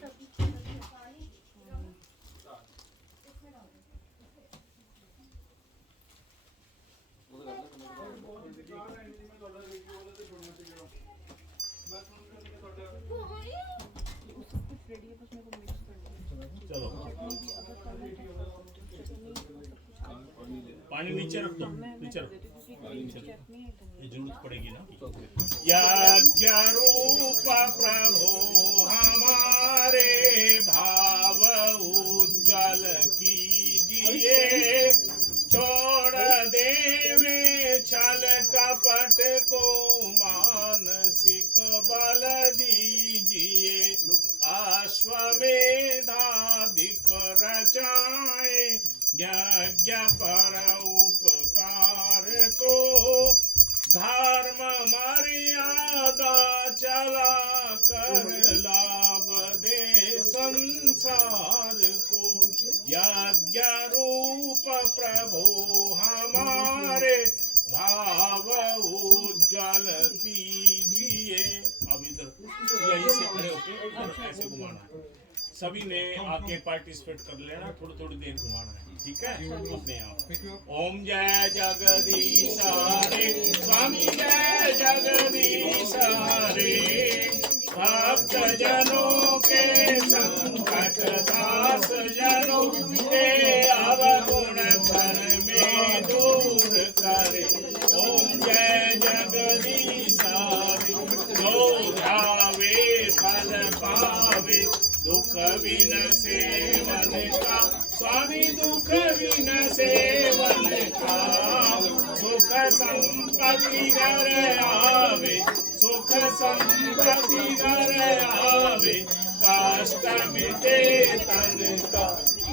चलो पानी नीचे रख दो, नीचे रख, ये जरूरत पड़ेगी ना। यज्ञ रूप प्रभु हमारे भाव उज्जवल कीजिए, छोड़ देवे छल कपट को मानसिक बल दीजिए, अश्वमेधाधिक रचाए यज्ञ पर उपकार को, धर्म मर्यादा चला कर लाभ दे संसार को, यज्ञ रूप प्रभु हमारे भाव उज्जवल कीजिए। अब इधर यहीं से खड़े होके इधर ऐसे घुमाना है, सभी ने आके पार्टिसिपेट कर लेना, थोड़ी थोड़ी देर घुमाना है, ठीक है? अपने आप ओम जय जगदीश हरे, स्वामी जय जगदीश हरे, भक्त जनों के संकट दास जनों के अवगुण भर में दूर करे, ओम जय जगदीश हरे, जो ध्यावे फल पावे, दुख बिन सेवन का स्वामी, दुख बिन सेवन का, सुख संपत्ति घर आवे, सुख संपत्ति घर आवे, कष्ट मिटे तन का,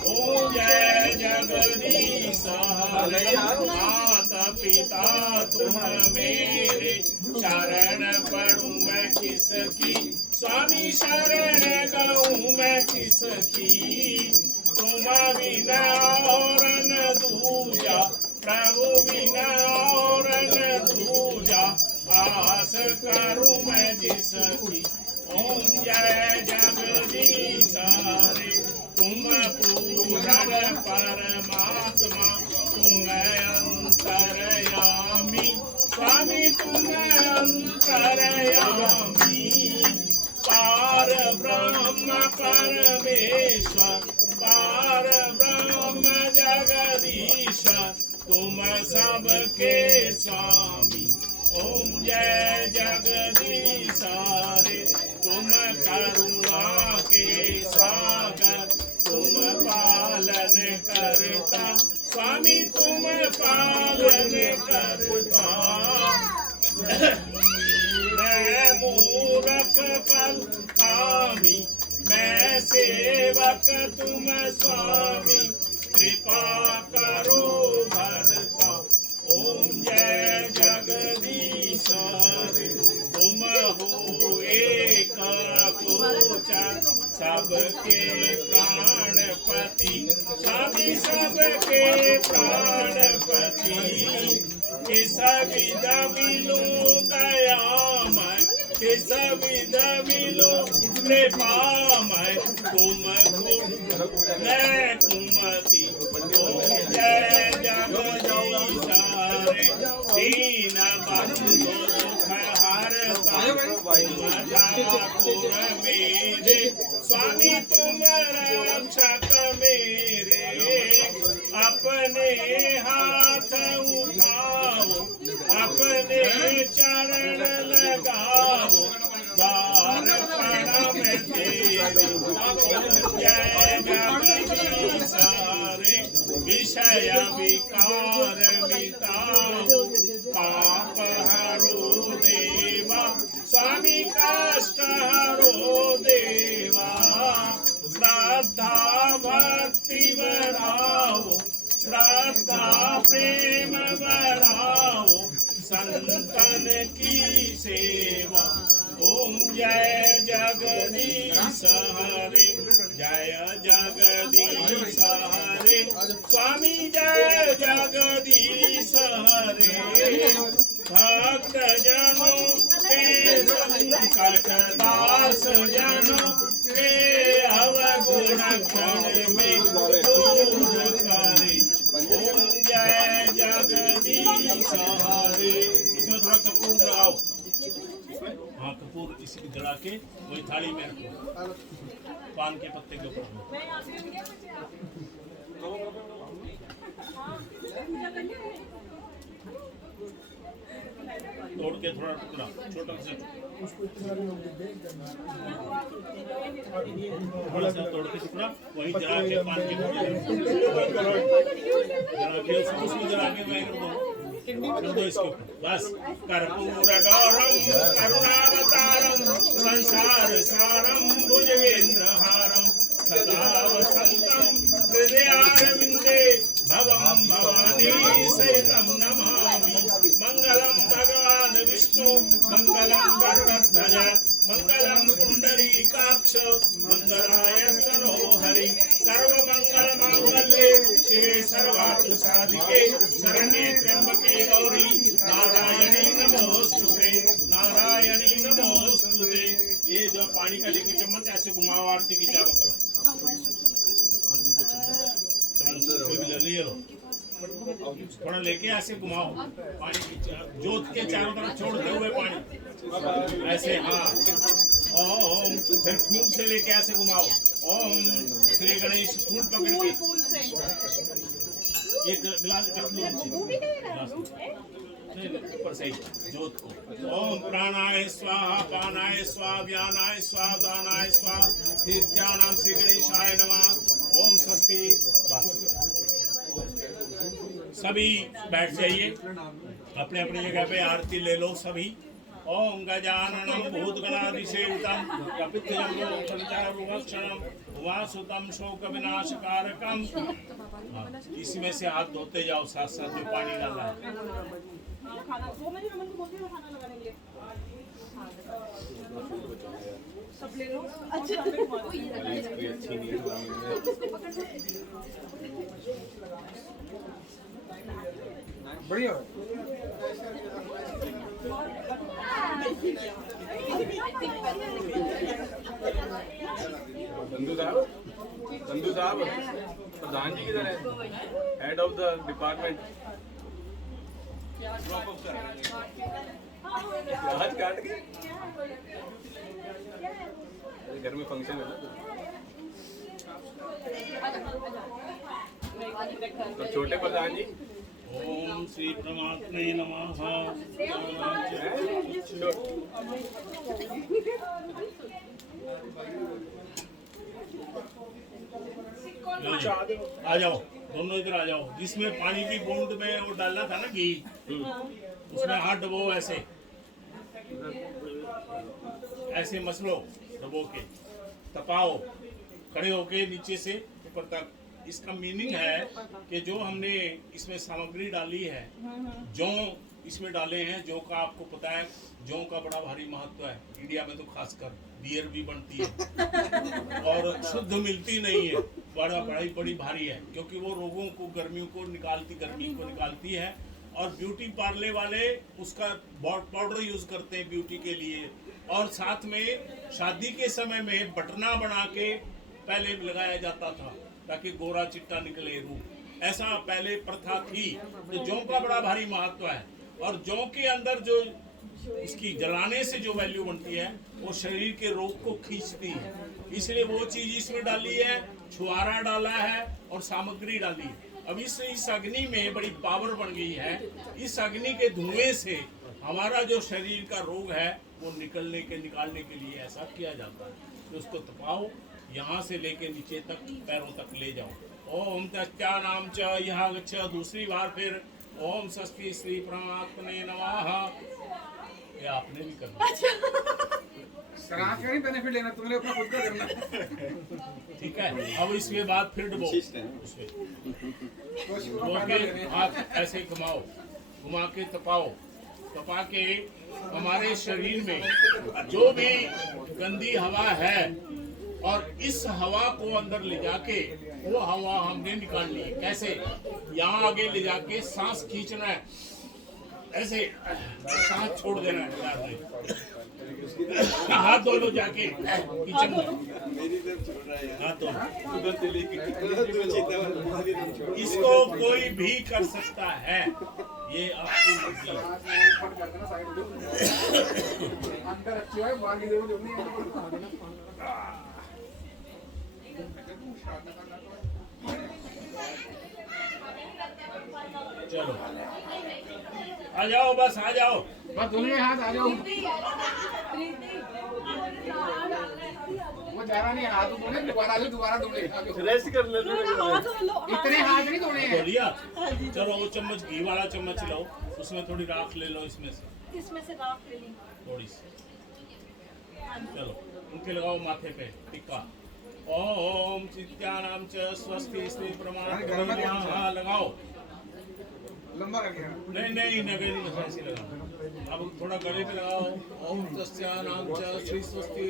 ओम जय जगदीश हरे, माता पिता तुम मेरे, शरण पढ़ूं मैं किसकी, स्वामी शरण गाऊं मैं किसकी, तुम बिना और न दूजा, प्रभु बिना और न दूजा, आस करूं मैं जिसकी, ओम जय जगदीश हरे, तुम पूर्ण परमात्मा, तुम अंतर्यामी, स्वामी तुम अंतर्यामी, पार ब्रह्म परमेश्वर, पार ब्रह्म जगदीश्वर, तुम सबके स्वामी, ओम जय जगदीश हरे, तुम करुणा के सागर, तुम पालन करता, स्वामी तुम पालन करता, मैं मूरख फल हामी, मैं सेवक तुम स्वामी, कृपा करो भरता, ओम जय जगदीश हरे, तुम हो एक गोचर, सबके प्राणपति, स्वामी सबके प्राणपति, किस विध मिलो दयामय, किस विध मिलो कृपामय, तुम मैं कुमति, ओम जय जगदीश हरे, दीन बंधु दुख हरता, ठाकुर मेरे, स्वामी तुम रक्षक मेरे, अपने हाथ उठाओ, अपने चरण लगाओ, द्वार प्रणाम तेरे, जय जगदीश हरे, विषय विकार मिटाओ, पाप हरो देवा, स्वामी कष्ट हरो देवा, श्रद्धा भक्ति बढ़ाओ, श्रद्धा प्रेम बढ़ाओ संतन की सेवा। ओम जय जगदीश हरे, जय जगदीश हरे, स्वामी जय जगदीश हरे। भक्त जनों के संकट दास जनों के अवगुण क्षण में दूर करे। ओम जय जगदीश हरे। इसमें थोड़ा कपूर लगाओ। हाँ, कपूर इसी जला के वही थाली में रखो, पान के पत्ते के ऊपर। तोड़ के थोड़ा टुकड़ा छोटा सा, थोड़ा सा तोड़ के टुकड़ा वही जला के पान के जला के उसको जला के मैं कर दो इसको। बस कर्पूर गौरम करुणावतारम संसार सारम भुजगेंद्र हारम सदा वसंतम हृदयारविंदे भवम भवानी सहितम नमामि। मंगलम भगवान विष्णु मंगलम गरुड़ध्वज मंगलम पुंडरीकाक्ष मंगलायस्तनो हरि। सर्वमंगल मांगल्ये शिवे सर्वार्थ साधिके शरण्ये त्र्यंबके गौरी नारायणी नमोस्तुते, नारायणी नमोस्तुते। ये जो पानी का लेके चम्मच ऐसे घुमाओ, आरती की चाव करो। ले लो, थोड़ा लेके ऐसे घुमाओ पानी की जोत के चारों तरफ छोड़ते हुए पानी ऐसे। हाँ, ओम। फिर फूल से लेके ऐसे घुमाओ। ओम श्री गणेश फूल पकड़ के एक गिलास ऊपर से जोत को। ओम प्राणाय स्वाहा पानाय स्वाहा व्यानाय स्वाहा दानाय स्वाहा नित्यानाम श्री गणेशाय नमः। ओम स्वस्ति। सभी बैठ जाइए अपने अपनी जगह पे, आरती ले लो सभी। ओम गजाननम भूतगणाधिसेवितम कपित्थजम्बो फलितारूपक्षणम उमासुतम शोक विनाशकारकम। इसी में से हाथ धोते जाओ, साथ साथ में पानी डालना है। सब ले लो। अच्छा बढ़िया। संधू साहब प्रधान जी किधर है? Head of the department. आज काट के घर में फंक्शन है ना, तो छोटे प्रधान जी। ओम श्री परमात्मे नमः। आ जाओ दोनों इधर आ जाओ। जिसमें पानी की बूंद में वो डालना था ना घी, उसमें हाथ डबो ऐसे ऐसे मसलो डबो के तपाओ, खड़े होके नीचे से ऊपर तक। इसका मीनिंग है कि जो हमने इसमें सामग्री डाली है, जौ इसमें डाले हैं, जौ का आपको पता है जौ का बड़ा भारी महत्व है। इंडिया में तो खासकर बियर भी बनती है और शुद्ध मिलती नहीं है, बड़ी भारी है, क्योंकि वो रोगों को गर्मी को निकालती है। और ब्यूटी पार्लर वाले उसका पाउडर यूज करते हैं ब्यूटी के लिए। और साथ में शादी के समय में बटना बना के पहले लगाया जाता था ताकि गोरा चिट्टा निकले रूप। ऐसा पहले प्रथा थी। तो जौ का बड़ा भारी महत्व है और जौ के अंदर जो इसकी जलाने से जो वैल्यू बनती है वो शरीर के रोग को खींचती है। इसलिए वो चीज इसमें डाली है, छुआरा डाला है और सामग्री डाली है। अब इस अग्नि में बड़ी पावर बन गई है। इस अग्नि के धुएं से हमारा जो शरीर का रोग है वो निकालने के लिए ऐसा किया जाता है। तो उसको तपाओ, यहाँ से लेके नीचे तक पैरों तक ले जाओ। ओम तस्या नाम च यहाँ गच्छ। दूसरी बार फिर ओम स्वस्ति श्री परमात्मने नमः। ये आपने भी करना। सराहना का नहीं बेनिफिट लेना, तुमने अपना खुद का करना। ठीक है, अब इसके बाद फिर डुबो उसमें। डुबो के हाथ ऐसे घुमाओ, घुमा के तपाओ, तपा के हमारे शरीर में जो भी गंदी हवा है और इस हवा को अंदर ले जाके वो हवा हमने निकालनी है। कैसे? यहाँ आगे ले जाके सांस खींचना है, ऐसे सांस छोड़ देना है। हाथ धो लो जाके किचन में, हाथ धो। इसको कोई भी कर सकता है, ये आपकी मर्जी है। अंदर अच्छी है, बाकी देखो जो नहीं है। चलो आ जाओ, बस आ जाओ। बस दोनों हाथ आ जाओ। वो जा रहा नहीं, हाथ धोने दोबारा ले, दोबारा धोने। रेस्ट कर ले। इतने हाथ नहीं धोने धो हैं। लिया? चलो वो चम्मच, घी वाला चम्मच लाओ, उसमें थोड़ी राख ले लो, इसमें से इसमें से राख ले ली। थोड़ी सी। चलो उनके लगाओ माथे पे टिक्का। ओम चित्यानाम च स्वस्ति स्त्री प्रमाण लगाओ। लंबा कर गया। नहीं नहीं, नगे नहीं, ऐसे लगाओ। अब थोड़ा गले पे लगाओ। ओम तस्यानाम च श्री स्वस्ति।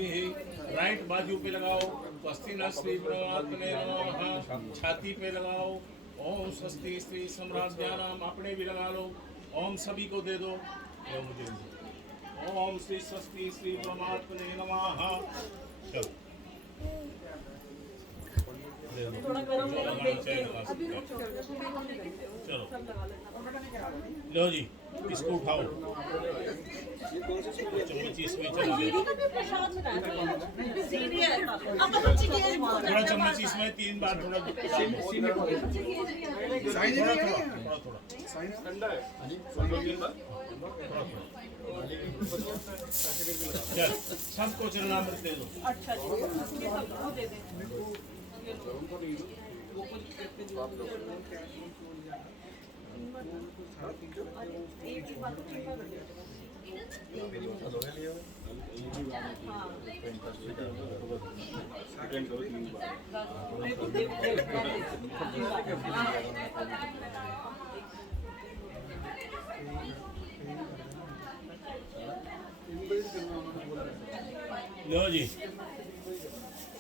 राइट बाजू पे लगाओ। स्वस्ति न श्री परमात्मने नमः। छाती पे लगाओ। ओम स्वस्ति स्त्री सम्राज्ञानाम, अपने भी लगा लो। ओम सभी को दे दो। ये मुझे ओम श्री स्वस्ति श्री परमात्मने नमः। चलो थोड़ा गरम गरम देख के चलो लो जी, इसको उठाओ। चम्मच इसमें चला दे। थोड़ा चम्मच इसमें 3 बार थोड़ा थोड़ा चल, सबको चरणामृत दे दो। अच्छा जी, ये सबको दे दें। एक बात तो ठीक लो जी,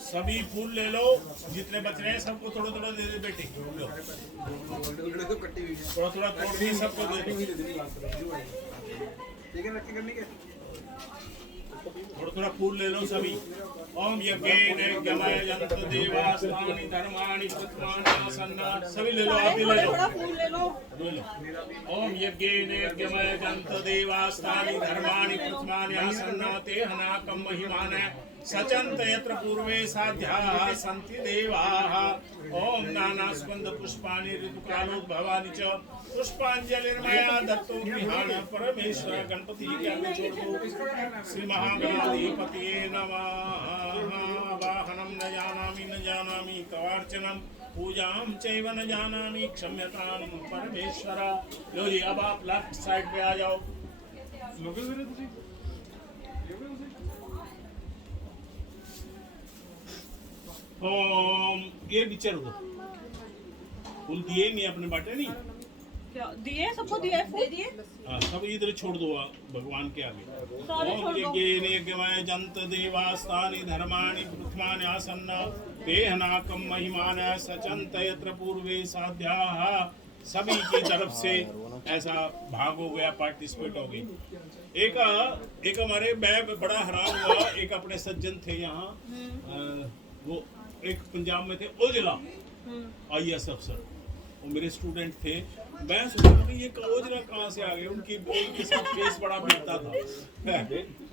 सभी फूल ले लो, जितने बच रहे हैं सबको थोड़ा थोड़ा दे दे बेटी। लो थोड़ा थोड़ा तोड़ के सबको दे दो। थोड़ा थोड़ा फूल ले लो सभी। ओम यज्ञेन यज्ञमयजन्त देवास्तानि धर्माणि प्रथमानि आसन्ना। सभी ले लो, आप भी ले लो। ले लो। ओम यज्ञेन यज्ञमयजन्त देवास्तानि धर्माणि प्रथमानि आसन्ना ते हनाकं महिमान सचन्त यत्र पूर्वे साध्याः सन्ति देवाः। ओम नानास्कन्द पुष्पाणि ऋतुकालोद्भवानि च पुष्पांजलिर्मया दत्तो गृहाण परमेश्वर। गणपति जी के आगे छोड़ दो। श्री महागणाधिपतये नमः। वाहनम न जानामि कवार्चनम पूजाम चैव न जानामि क्षम्यतां परमेश्वर। लो जी, अब आप लेफ्ट साइड पे आ जाओ। ओम ये नीचे रखो। फूल दिए नहीं, अपने बाटे नहीं क्या दिए? सबको दिए फूल दिए। हाँ, सब इधर छोड़ दो भगवान के आगे। सारे ओम छोड़ दो। यज्ञेन यज्ञमयजन्त देवास्तानि धर्माणि प्रथमानि आसन्न ते हनाकं महिमान सचन्त यत्र पूर्वे साध्याः। सभी की तरफ से ऐसा भाग हो गया, पार्टिसिपेट हो गई। एक हमारे मैं बड़ा हैरान हुआ, एक अपने सज्जन थे यहाँ, वो एक पंजाब में थे, ओजला IAS अफसर, वो मेरे स्टूडेंट थे। मैं सोचा कि ये ओजला कहाँ से आ गए, उनके साथ फेस बड़ा मिलता था।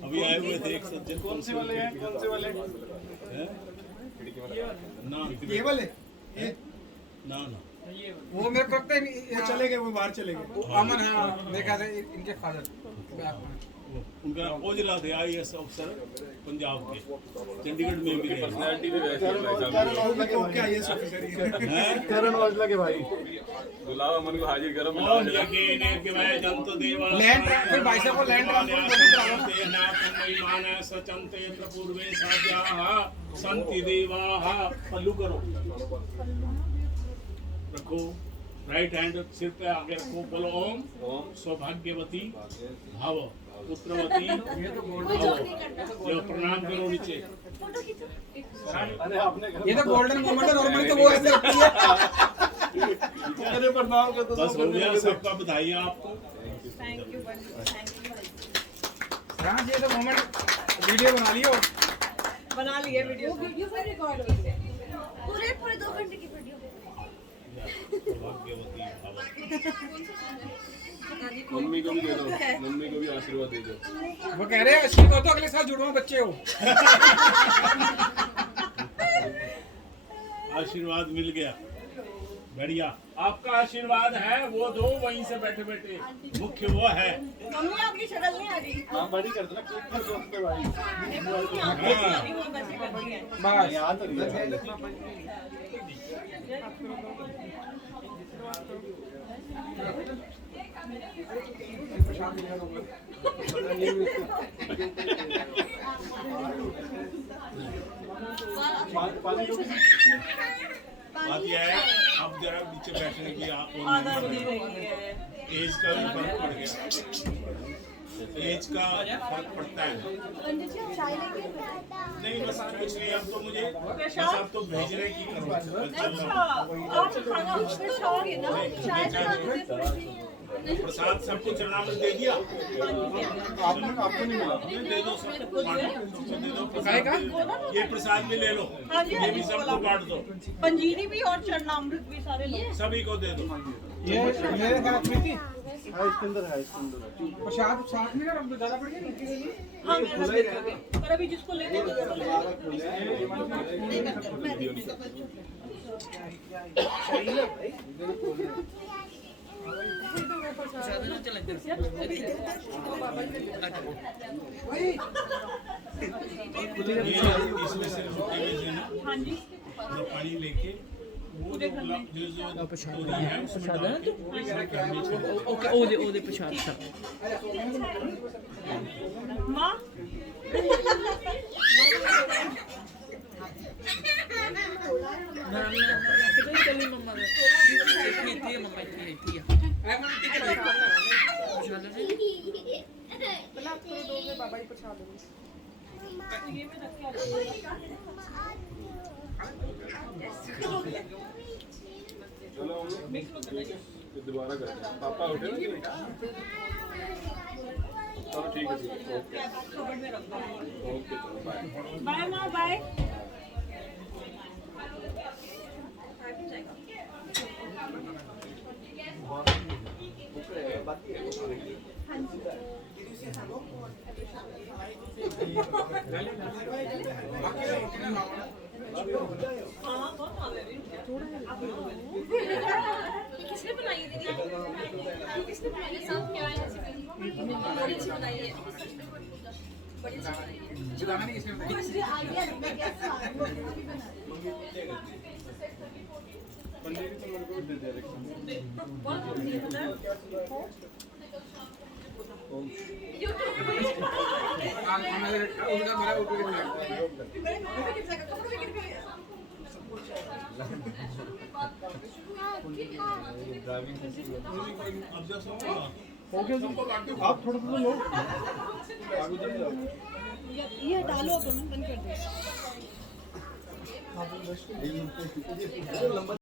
अभी आए हुए थे एक सज्जन। कौन से वाले हैं? कौन से वाले? ना ये वाले ना वो मेरे को लगता है चले गए, वो बाहर चले गए। अमन है मेरे ख्याल से इनके फादर। उनका औजला थे IAS अफसर पंजाब के, चंडीगढ़ में भी रहे। पर्सनालिटी भी वैसी है भाई साहब करण औजला के भाई बुलाओ मन को हाजिर करो और यकीन है कि वह जंत देवा लैंड फिर भाई साहब को लैंड मान सचंते पूर्वे साध्याः संति देवाः। पल्लू करो, रखो राइट हैंड सिर पे आगे रखो, बोलो ओम सौभाग्यवती भव पुत्रवती भव। जो प्रणाम करो नीचे। ये तो गोल्डन मोमेंट है, नॉर्मली तो वो ऐसे होती है। अरे प्रणाम कर दो बस हो गया, सबका बधाई आपको। हाँ ये तो मोमेंट वीडियो बना लियो। बना लिए वीडियो। वो वीडियो पर रिकॉर्ड हो गए पूरे 2 घंटे की वीडियो। सौभाग्यवती भव। मम्मी को भी दे दो, मम्मी को भी आशीर्वाद दे दो। वो कह रहे हैं अस्सी को तो अगले साल जुड़वा बच्चे हो। आशीर्वाद मिल गया, बढ़िया। आपका आशीर्वाद है वो दो वहीं से बैठे बैठे, मुख्य वो है। मम्मी आपकी शक्ल नहीं आ रही। हाँ बड़ी कर देना केक पर दोस्त पे भाई बस यहाँ तो नहीं पानी को बात यह है, अब जरा नीचे बैठने की आदत नहीं रही है। एज का भी फर्क पड़ गया, एज का फर्क पड़ता है। पंडित जी आप चाय लेंगे? नहीं बस कुछ नहीं, अब तो मुझे बस आप तो भेज रहे की करो। आप खाना उसमें खाओगे ना। चाय तो प्रसाद सबको चरणामृत दे दिया, आपको नहीं मिला दे दो सबको, दे दो प्रसाद। ये प्रसाद भी ले लो, ये भी सबको बांट दो, पंजीरी भी और चरणामृत भी सारे लोग। सभी को दे दो। ये मेरे साथ प्रीति हाँ इसके अंदर है इसके अंदर प्रसाद साथ में ना ज्यादा पड़ गया नीचे के लिए। हाँ मेरा दे दोगे। पर अभी जिसको लेने दो। इसमें से रोटी में देना, हाँ जी। और पानी लेके वो जो प्रसाद है उसमें डाल के ओके ओदे प्रसाद सब माँ कितनी चली मम्मा ने इतनी है मम्मा इतनी है बना आपको दोगे बाबा जी प्रसाद दोगे। ये में रख के चलो फिर दोबारा करते हैं। पापा उठे ना कि नहीं? चलो ठीक है ओके ओके चलो बाय। बाय माँ बाय। किसने बनाई है दीदी? किसने बनाई है? सब क्या है? बड़ी अच्छी बनाई है। बड़ी अच्छी बनाई है। बताना नहीं किसने बताया। मुझे आइडिया नहीं, मैं कैसे आऊँ? पंजीरी तो मेरे को दे दे आप थोड़ा सा लो ये डालो बंद कर दो।